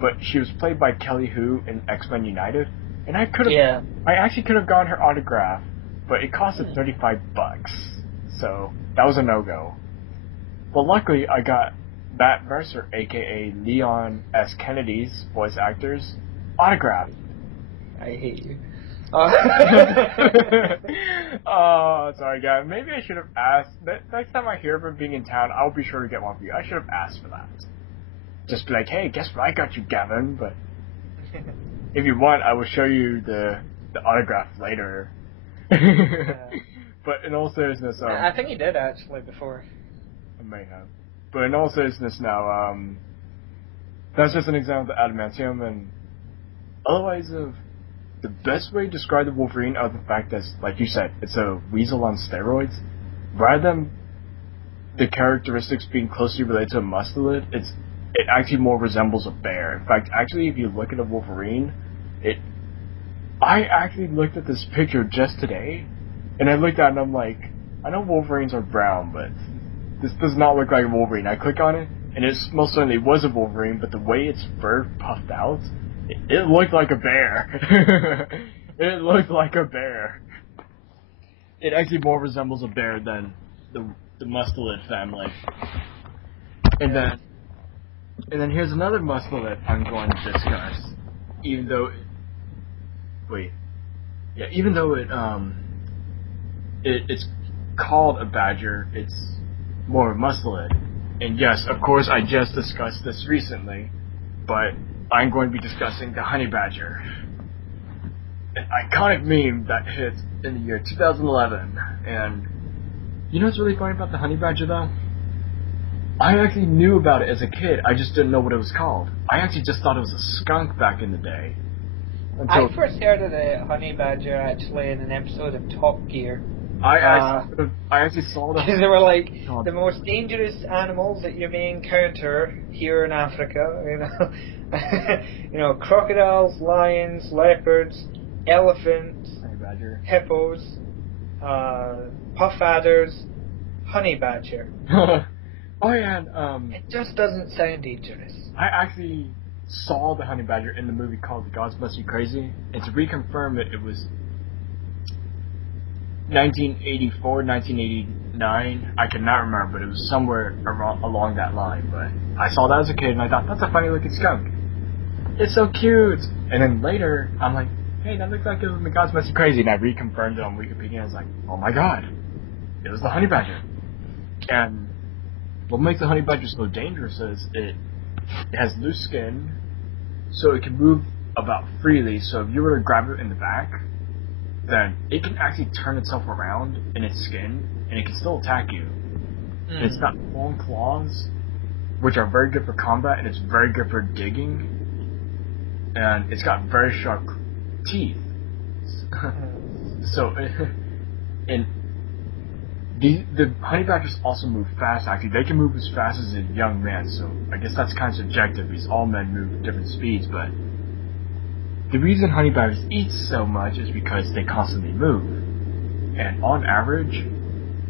But she was played by Kelly Hu in X-Men United, and I actually could have gotten her autograph, but it costed $35, so that was a no-go. But luckily, I got Matt Mercer, aka Leon S. Kennedy's voice actor's autograph. I hate you. Oh, sorry, guys. Maybe I should have asked. Next time I hear of him being in town, I'll be sure to get one for you. I should have asked for that. Just be like, hey, guess what I got you, Gavin? But if you want, I will show you the autograph later. But in all seriousness, I think he did actually before. I may have. But in all seriousness now, that's just an example of the adamantium, and otherwise the best way to describe the Wolverine, other than the fact that, like you said, it's a weasel on steroids, rather than the characteristics being closely related to a mustelid, it actually more resembles a bear. In fact, actually, if you look at a Wolverine, I actually looked at this picture just today, and I looked at it and I'm like, I know Wolverines are brown, but this does not look like a Wolverine. I click on it, and it most certainly was a Wolverine, but the way its fur puffed out, it looked like a bear. It looked like a bear. It actually more resembles a bear than the mustelid family. And then here's another mustelid I'm going to discuss. Even though it's called a badger, it's more a mustelid. And yes, of course, I just discussed this recently, but I'm going to be discussing the honey badger, an iconic meme that hit in the year 2011. And you know what's really funny about the honey badger, though? I actually knew about it as a kid. I just didn't know what it was called. I actually just thought it was a skunk back in the day. I first heard of the honey badger actually in an episode of Top Gear. I actually saw that. Because they were like the most dangerous animals that you may encounter here in Africa. You know, crocodiles, lions, leopards, elephants, honey badger, hippos, puff adders, honey badger. Oh yeah, and it just doesn't sound dangerous. I actually saw the honey badger in the movie called The Gods Must Be Crazy, and to reconfirm it was 1984, 1989. I cannot remember, but it was somewhere along that line. But I saw that as a kid, and I thought, that's a funny looking skunk. It's so cute. And then later, I'm like, hey, that looks like it was The Gods Must Be Crazy, and I reconfirmed it on Wikipedia, and I was like, oh my god, it was the honey badger. And what makes the honey badger so dangerous is it has loose skin, so it can move about freely. So if you were to grab it in the back, then it can actually turn itself around in its skin, and it can still attack you. And it's got long claws, which are very good for combat, and it's very good for digging. And it's got very sharp teeth. So, and the honey badgers also move fast, actually. They can move as fast as a young man, so I guess that's kind of subjective, because all men move at different speeds, but the reason honey badgers eat so much is because they constantly move. And on average,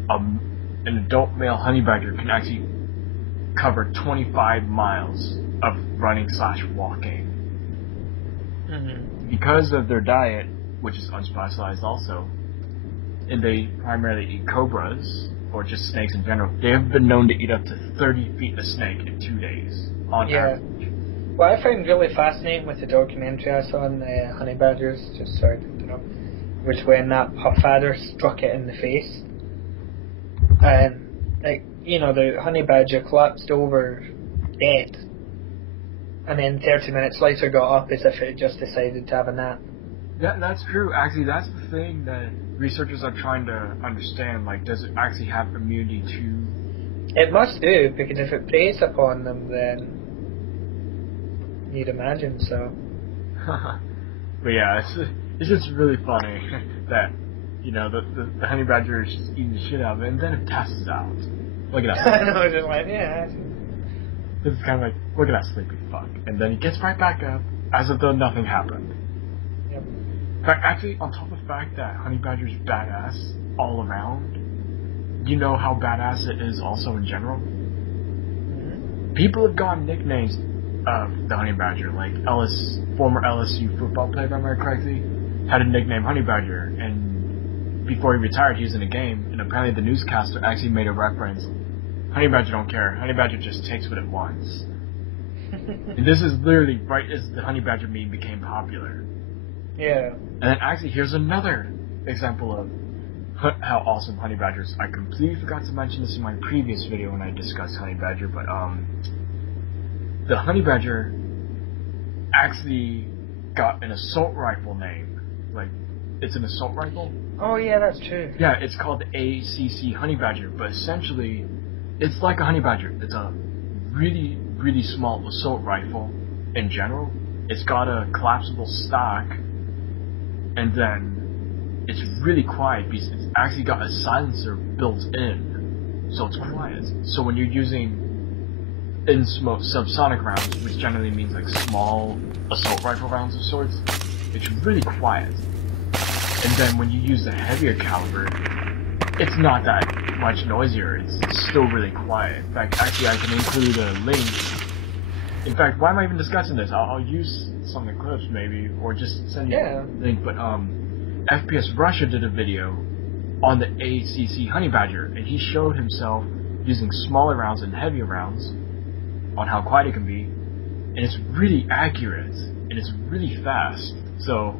an adult male honey badger can actually cover 25 miles of running/walking. Because of their diet, which is unspecialized also, and they primarily eat cobras, or just snakes in general, they have been known to eat up to 30 feet of snake in 2 days, on average. What I found really fascinating with the documentary I saw on the honey badgers, just sorry to interrupt, was when that puff adder struck it in the face. And, the honey badger collapsed over dead. And then 30 minutes later got up as if it just decided to have a nap. That's true. Actually, that's the thing that researchers are trying to understand. Like, does it actually have immunity to... It must do, because if it preys upon them, then you'd imagine so. But yeah, it's just really funny that, the honey badger is just eating the shit out of it, and then it passes out. Look at that. I know, just like, yeah. It's kind of like, look at that sleepy fuck. And then he gets right back up, as if though nothing happened. Yep. In fact, actually, on top of the fact that honey badger's badass all around, you know how badass it is also in general? people have gotten nicknames of the honey badger. Like former LSU football player, if I remember correctly, had a nickname Honey Badger, and before he retired, he was in a game, and apparently the newscaster actually made a reference. Honey Badger don't care. Honey Badger just takes what it wants. And this is literally right as the Honey Badger meme became popular. Yeah. And then actually, here's another example of how awesome Honey Badgers. I completely forgot to mention this in my previous video when I discussed Honey Badger, but the Honey Badger actually got an assault rifle name. Like, it's an assault rifle. Oh yeah, that's true. Yeah, it's called the ACC Honey Badger, but essentially, it's like a Honey Badger. It's a really, really small assault rifle in general. It's got a collapsible stock, and then it's really quiet because it's actually got a silencer built in, so it's quiet. So when you're using subsonic rounds, which generally means like small assault rifle rounds of sorts, it's really quiet. And then when you use the heavier caliber, it's not that much noisier. It's still really quiet. In fact, actually, I can include a link. In fact, why am I even discussing this? I'll use some of the clips maybe, or just send you a link. But FPS Russia did a video on the ACC Honey Badger, and he showed himself using smaller rounds and heavier rounds on how quiet it can be, and it's really accurate, and it's really fast. So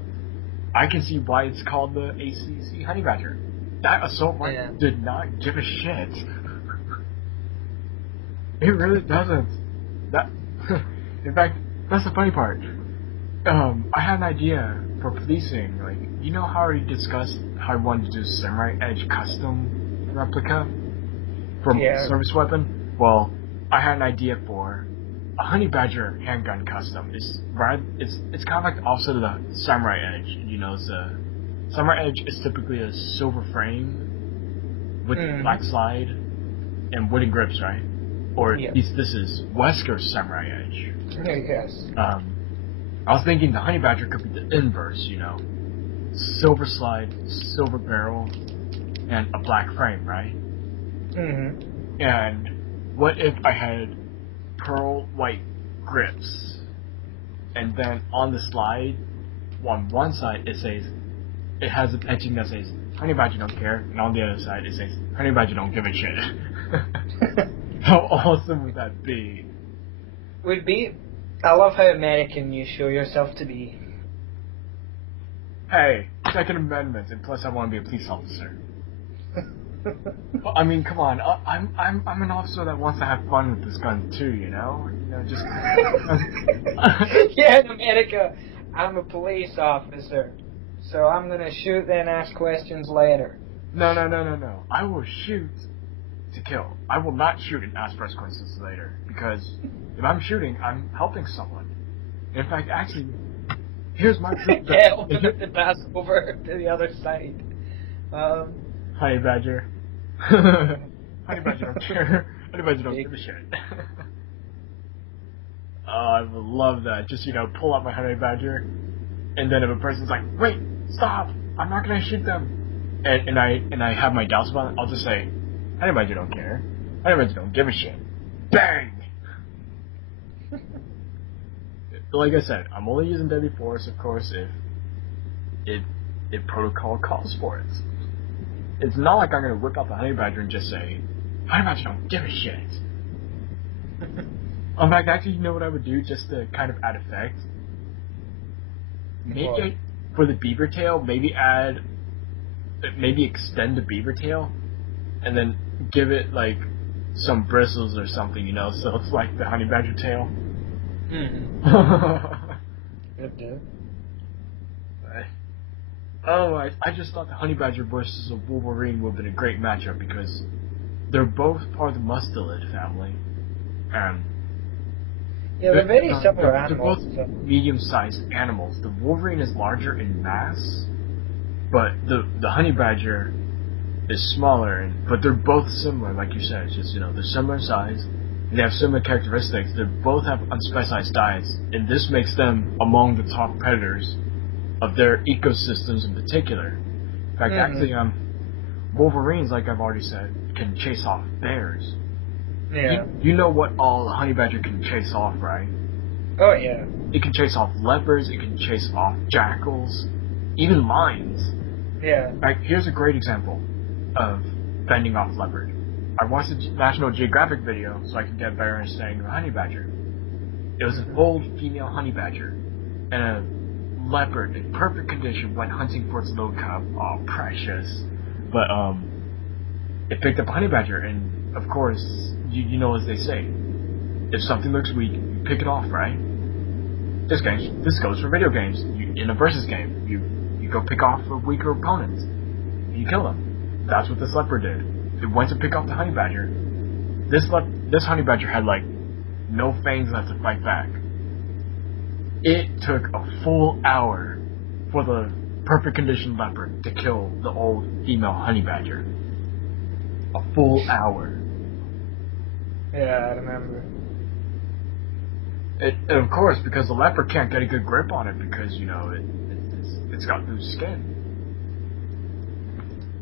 I can see why it's called the ACC Honey Badger. That assault rifle did not give a shit. It really doesn't. That, in fact, that's the funny part. I had an idea for policing. Like, you know how I discussed how I wanted to do Samurai Edge custom replica from service weapon? Well, I had an idea for a Honey Badger handgun custom. It's kind of like the opposite of the Samurai Edge. You know, Samurai Edge is typically a silver frame with black slide and wooden grips, right? Or at least this is Wesker's Samurai Edge. Yes. I was thinking the Honey Badger could be the inverse, you know. Silver slide, silver barrel, and a black frame, right? Mm-hmm. And what if I had pearl white grips, and then on the slide, on one side it has an etching that says Honey Badger don't care, and on the other side it says Honey Badger don't give a shit. How awesome would that be? Would be. I love how American you show yourself to be. Hey, Second Amendment, and plus I want to be a police officer. I mean, come on. I'm an officer that wants to have fun with this gun too, you know. You know, just. Yeah, in America, I'm a police officer, so I'm gonna shoot then ask questions later. No. I will shoot to kill. I will not shoot and ask first questions later, because if I'm shooting, I'm helping someone. In fact, actually, here's my proof. Help them to pass over to the other side. Honey Badger. Honey Badger don't care. Honey Badger don't give a shit. Oh, I would love that. Just, you know, pull out my Honey Badger, and then if a person's like, wait, stop, I'm not gonna shoot them, and I have my doubts about it, I'll just say, Honey Badger don't care. Honey Badger don't give a shit. Bang! Like I said, I'm only using deadly force, of course, if protocol calls for it. It's not like I'm gonna whip out the Honey Badger and just say, Honey Badger don't give a shit. In fact, actually, you know what I would do just to kind of add effect? Maybe for the beaver tail, maybe extend the beaver tail, and then give it like some bristles or something, you know, so it's like the Honey Badger tail. Good dude. Oh, I just thought the Honey Badger versus a Wolverine would have been a great matchup because they're both part of the mustelid family, and they're very similar animals. They're both medium-sized animals. The Wolverine is larger in mass, but the Honey Badger is smaller. But they're both similar, like you said. It's just, you know, they're similar in size. They have similar characteristics. They both have unspecialized diets, and this makes them among the top predators of their ecosystems in particular. In fact, actually, Wolverines, like I've already said, can chase off bears. Yeah. You know what all a honey badger can chase off, right? Oh, yeah. It can chase off leopards, it can chase off jackals, even lions. Yeah. Right, here's a great example of fending off leopard. I watched a National Geographic video so I could get a better understanding of a honey badger. It was an old female honey badger, and a leopard in perfect condition went hunting for its little cub. Oh, precious. But, it picked up a honey badger, and, of course, you know as they say, if something looks weak, you pick it off, right? This goes for video games. In a versus game, you go pick off a weaker opponent, and you kill them. That's what this leopard did. It went to pick off the honey badger. This honey badger had, like, no fangs left to fight back. It took a full hour for the perfect condition leopard to kill the old female honey badger. A full hour. Yeah, I remember. And of course, because the leopard can't get a good grip on it because, you know, it's got loose skin.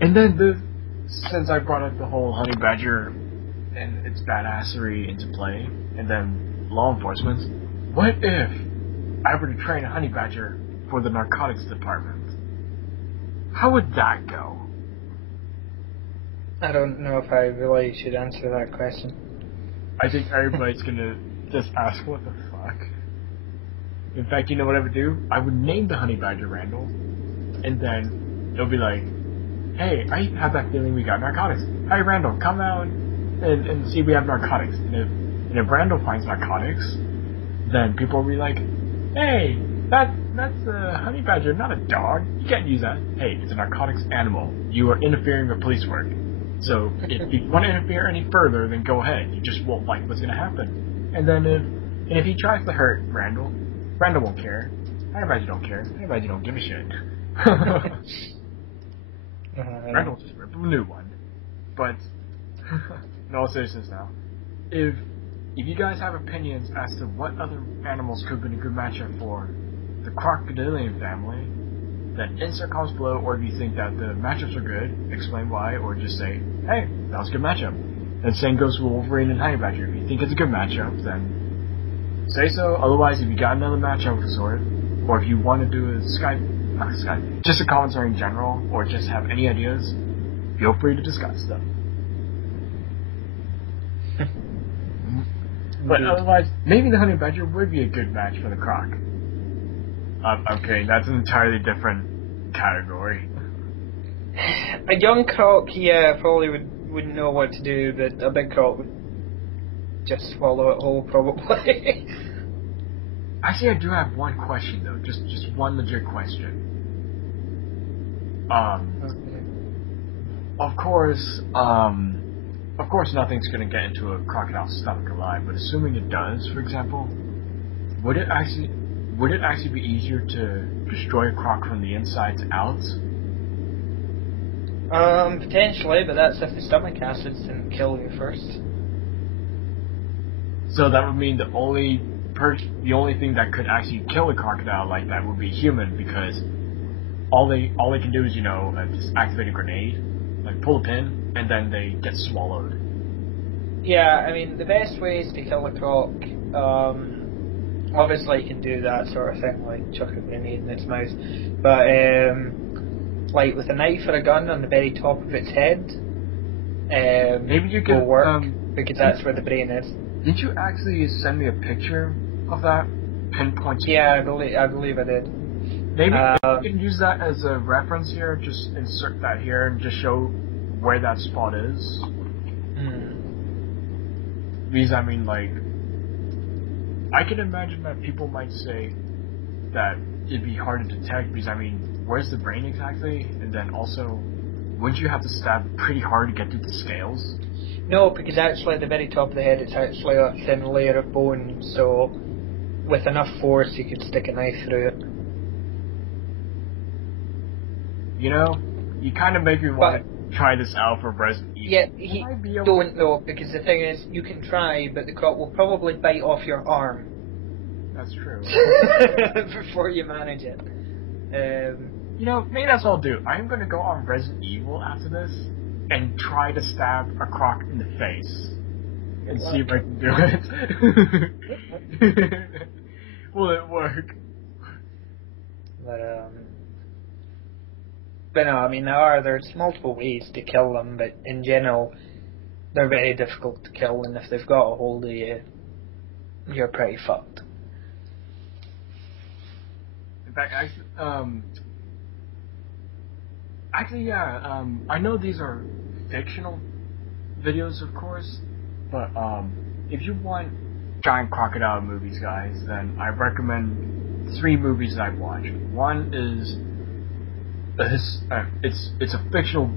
And then since I brought up the whole honey badger and its badassery into play, and then law enforcement, what if I were to train a honey badger for the narcotics department? How would that go? I don't know if I really should answer that question. I think everybody's gonna just ask, what the fuck? In fact, you know what I would do? I would name the honey badger Randall, and then it'll be like, hey, I have that feeling we got narcotics. Hey, Randall, come out and see we have narcotics. And if Randall finds narcotics, then people will be like, hey, that's a honey badger, not a dog. You can't use that. Hey, it's a narcotics animal. You are interfering with police work. So if you want to interfere any further, then go ahead. You just won't like what's going to happen. And then if he tries to hurt Randall won't care. Honey badger don't care. Honey badger don't give a shit. Randall just ripped a new one. But in all seriousness now, if you guys have opinions as to what other animals could have been a good matchup for the crocodilian family, then insert comments below, or if you think that the matchups are good, explain why, or just say, hey, that was a good matchup. And same goes for Wolverine and Honey Badger. If you think it's a good matchup, then say so. Otherwise, if you got another matchup of the sort, or if you want to do just a commentary in general, or just have any ideas, feel free to discuss them. But otherwise, maybe the Honey Badger would be a good match for the Croc. I'm kidding, that's an entirely different category. A young croc, yeah, probably wouldn't know what to do, but a big croc would just swallow it whole, probably. Actually, I do have one question, though. Just one legit question. Of course, nothing's gonna get into a crocodile's stomach alive, but assuming it does, for example, would it actually be easier to destroy a croc from the inside out? Potentially, but that's if the stomach acids didn't kill you first. So that would mean the only thing that could actually kill a crocodile like that would be human, because all they can do is, just activate a grenade, like pull a pin, and then they get swallowed. Yeah, I mean, the best ways to kill a croc, obviously you can do that sort of thing, like chuck a grenade in its mouth, but like with a knife or a gun on the very top of its head, maybe you could will work, because that's where the brain is. Did you actually send me a picture of that pinpoint? Yeah, I believe I did. Maybe you can use that as a reference here. Just insert that here and just show where that spot is. Because I mean, like, I can imagine that people might say that it'd be hard to detect, because I mean, where's the brain exactly? And then also, wouldn't you have to stab pretty hard to get through the scales? No, because actually at the very top of the head it's actually a thin layer of bone, so with enough force you could stick a knife through it. You kind of make me want to try this out for Resident Evil. Yeah, don't know, because the thing is, you can try, but the croc will probably bite off your arm. That's true. Before you manage it. Maybe that's what I'll do. I'm going to go on Resident Evil after this and try to stab a croc in the face. and see if I can do it. Will it work? But no, I mean there's multiple ways to kill them, but in general, they're very difficult to kill, and if they've got a hold of you, you're pretty fucked. In fact, I know these are fictional videos, of course, but if you want giant crocodile movies, guys, then I recommend 3 movies that I've watched. One is it's a fictional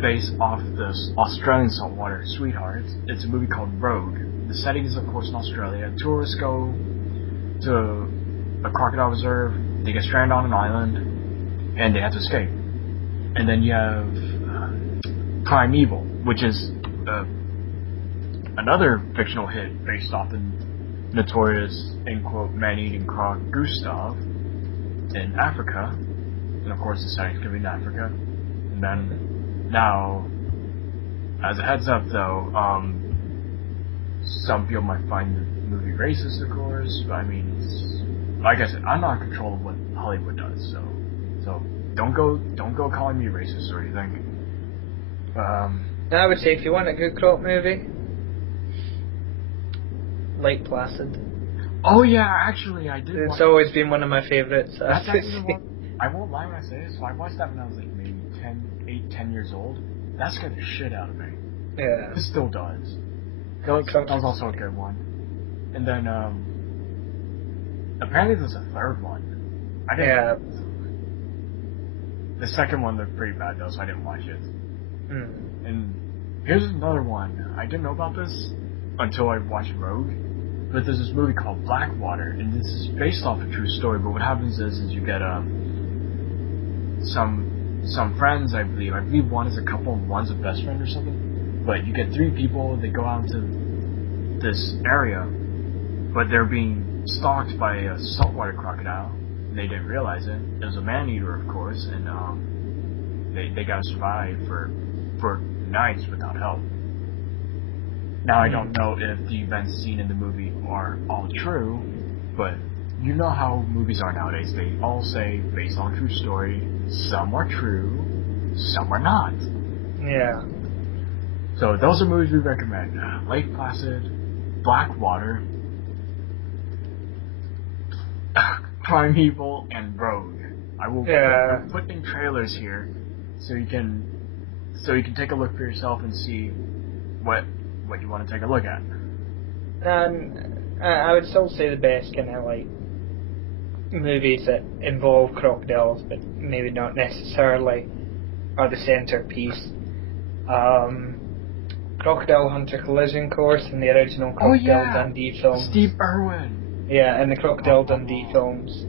based off this Australian saltwater sweethearts. It's a movie called Rogue. The setting is, of course, in Australia. Tourists go to a crocodile reserve. They get stranded on an island, and they have to escape. And then you have Primeval, which is another fictional hit based off the notorious, in quote, man-eating croc Gustav in Africa. And of course the setting's going to be in Africa. And then, now, as a heads up though, some people might find the movie racist, of course, but I mean, like I said, I'm not in control of what Hollywood does, so don't go calling me racist or anything. I would say if you want a good croc movie, Lake Placid. Oh yeah, actually I did. It's always been one of my favourites. That's actually one. I won't lie when I say this. So I watched that when I was like maybe 10 years old. That scared the shit out of me. Yeah. It still does. That was also a good one. And then apparently there's a third one. The second one looked pretty bad though, so I didn't watch it. And here's another one. I didn't know about this until I watched Rogue. But there's this movie called Blackwater, and this is based off a true story. But what happens is you get some friends, I believe. I believe one is a couple, and one's a best friend or something. But you get 3 people. They go out to this area, but they're being stalked by a saltwater crocodile. And they didn't realize it. It was a man-eater, of course, and they gotta survive for nights without help. Now, I don't know if the events seen in the movie are all true, but you know how movies are nowadays. They all say, based on a true story, some are true, some are not. Yeah. So those are movies we recommend. Lake Placid, Blackwater, Primeval, and Rogue. I will put in trailers here so you can take a look for yourself and see what you want to take a look at. I would still say the best kind of like movies that involve crocodiles, but maybe not necessarily are the centerpiece. Crocodile Hunter Collision Course and the original Crocodile Dundee films. Steve Irwin. Yeah, and the Crocodile Dundee films.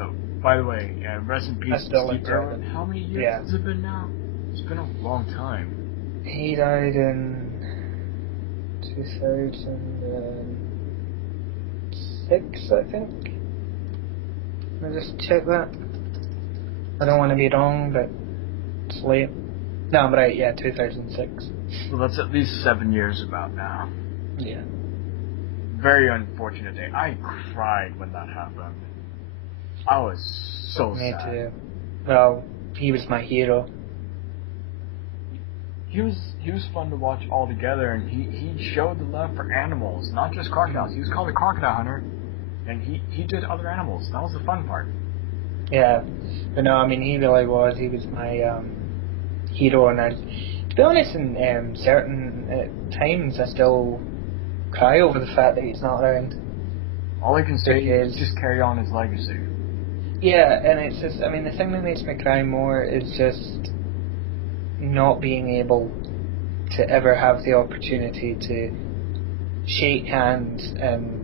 Oh, by the way, rest in peace, Steve Irwin. How many years has it been now? It's been a long time. He died in 2006, I think. Let me just check that. I don't want to be wrong, but it's late. No, I'm right, 2006. Well, that's at least 7 years about now. Yeah. Very unfortunate day. I cried when that happened. I was so sad. Me too. Well, he was my hero. He was fun to watch all together, and he showed the love for animals, not just crocodiles. He was called a crocodile hunter, and he did other animals. That was the fun part. Yeah, but no, I mean, he really was. He was my hero, and to be honest, in certain times I still cry over the fact that he's not around. All I can say is just carry on his legacy. Yeah, and it's just, I mean, the thing that makes me cry more is just not being able to ever have the opportunity to shake hands and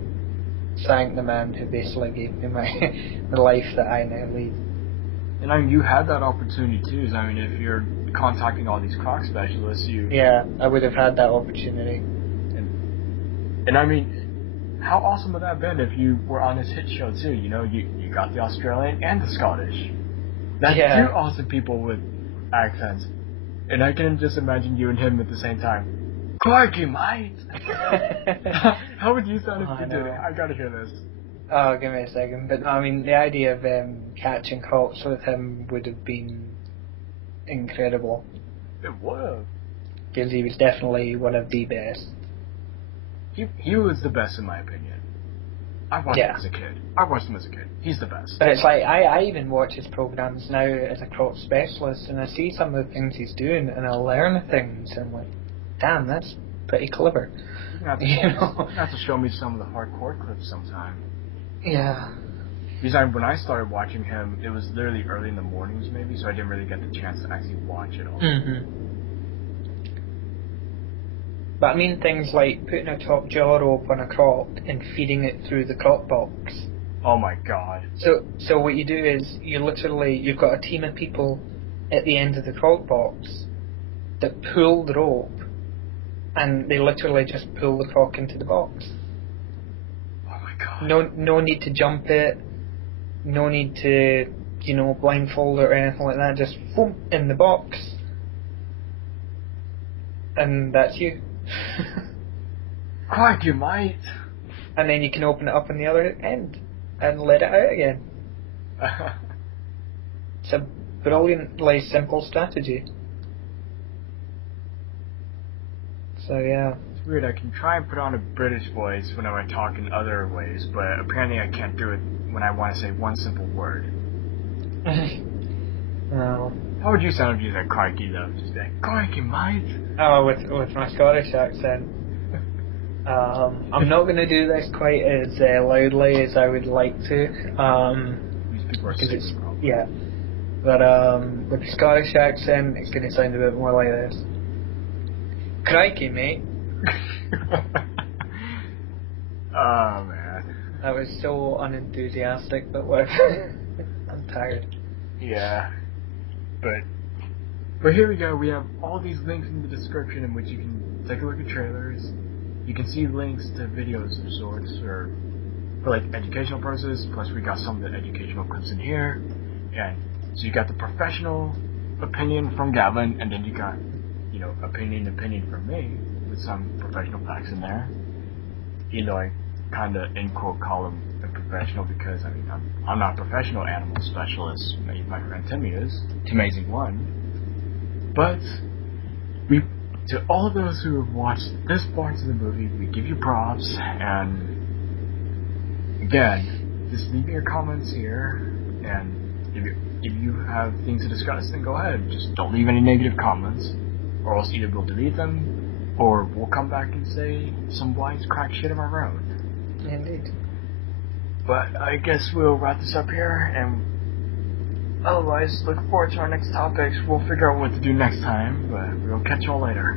thank the man who basically gave me the life that I now lead. And I mean, you had that opportunity too. I mean, if you're contacting all these croc specialists, Yeah, I would have had that opportunity. And I mean, how awesome would that have been if you were on his hit show too? You know, you got the Australian and the Scottish. That's 2 awesome people with accents. And I can just imagine you and him at the same time. Crikey, mate! How would you sound if you did it? I gotta hear this. Oh, give me a second. But I mean, the idea of catching crocs with him would have been incredible. It would have. Because he was definitely one of the best. He was the best in my opinion. I watched him as a kid. He's the best. But it's like, I even watch his programs now as a croc specialist, and I see some of the things he's doing, and I learn things, and I'm like, damn, that's pretty clever. You have to show me some of the hardcore clips sometime. Yeah. Because when I started watching him, it was literally early in the mornings maybe, so I didn't really get the chance to actually watch it all. Mm-hmm. But I mean things like putting a top jaw rope on a croc and feeding it through the croc box. Oh my god. So what you do is you've got a team of people at the end of the croc box that pull the rope, and they literally just pull the croc into the box. Oh my god. No need to jump it, no need to, blindfold it or anything like that, just boom, in the box. And that's you. Crikey, mate! And then you can open it up on the other end and let it out again. It's a brilliantly simple strategy. So yeah. It's weird, I can try and put on a British voice whenever I talk in other ways, but apparently I can't do it when I want to say one simple word. No. How would you sound if you said crikey though? Just like, crikey, mate! Oh, with my Scottish accent. I'm not going to do this quite as loudly as I would like to. These people are sick. Yeah. But with the Scottish accent, it's going to sound a bit more like this. Crikey, mate. Oh, man. That was so unenthusiastic, but whatever. I'm tired. Yeah. But here we go. We have all these links in the description in which you can take a look at trailers. You can see links to videos of sorts, or for like educational purposes. Plus, we got some of the educational clips in here. And so you got the professional opinion from Gavin, and then you got, opinion from me with some professional facts in there. I kind of in quote call them a professional because I'm not a professional animal specialist. My friend Timmy is. Amazing one. But to all of those who have watched this part of the movie, we give you props, and again, just leave your comments here, and if you have things to discuss, then go ahead. Just don't leave any negative comments, or else either we'll delete them, or we'll come back and say some wise crack shit of our own. Indeed. But I guess we'll wrap this up here, and otherwise, look forward to our next topics. We'll figure out what to do next time, but we'll catch y'all later.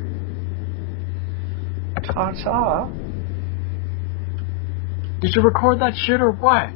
Ta-ta. Did you record that shit or what?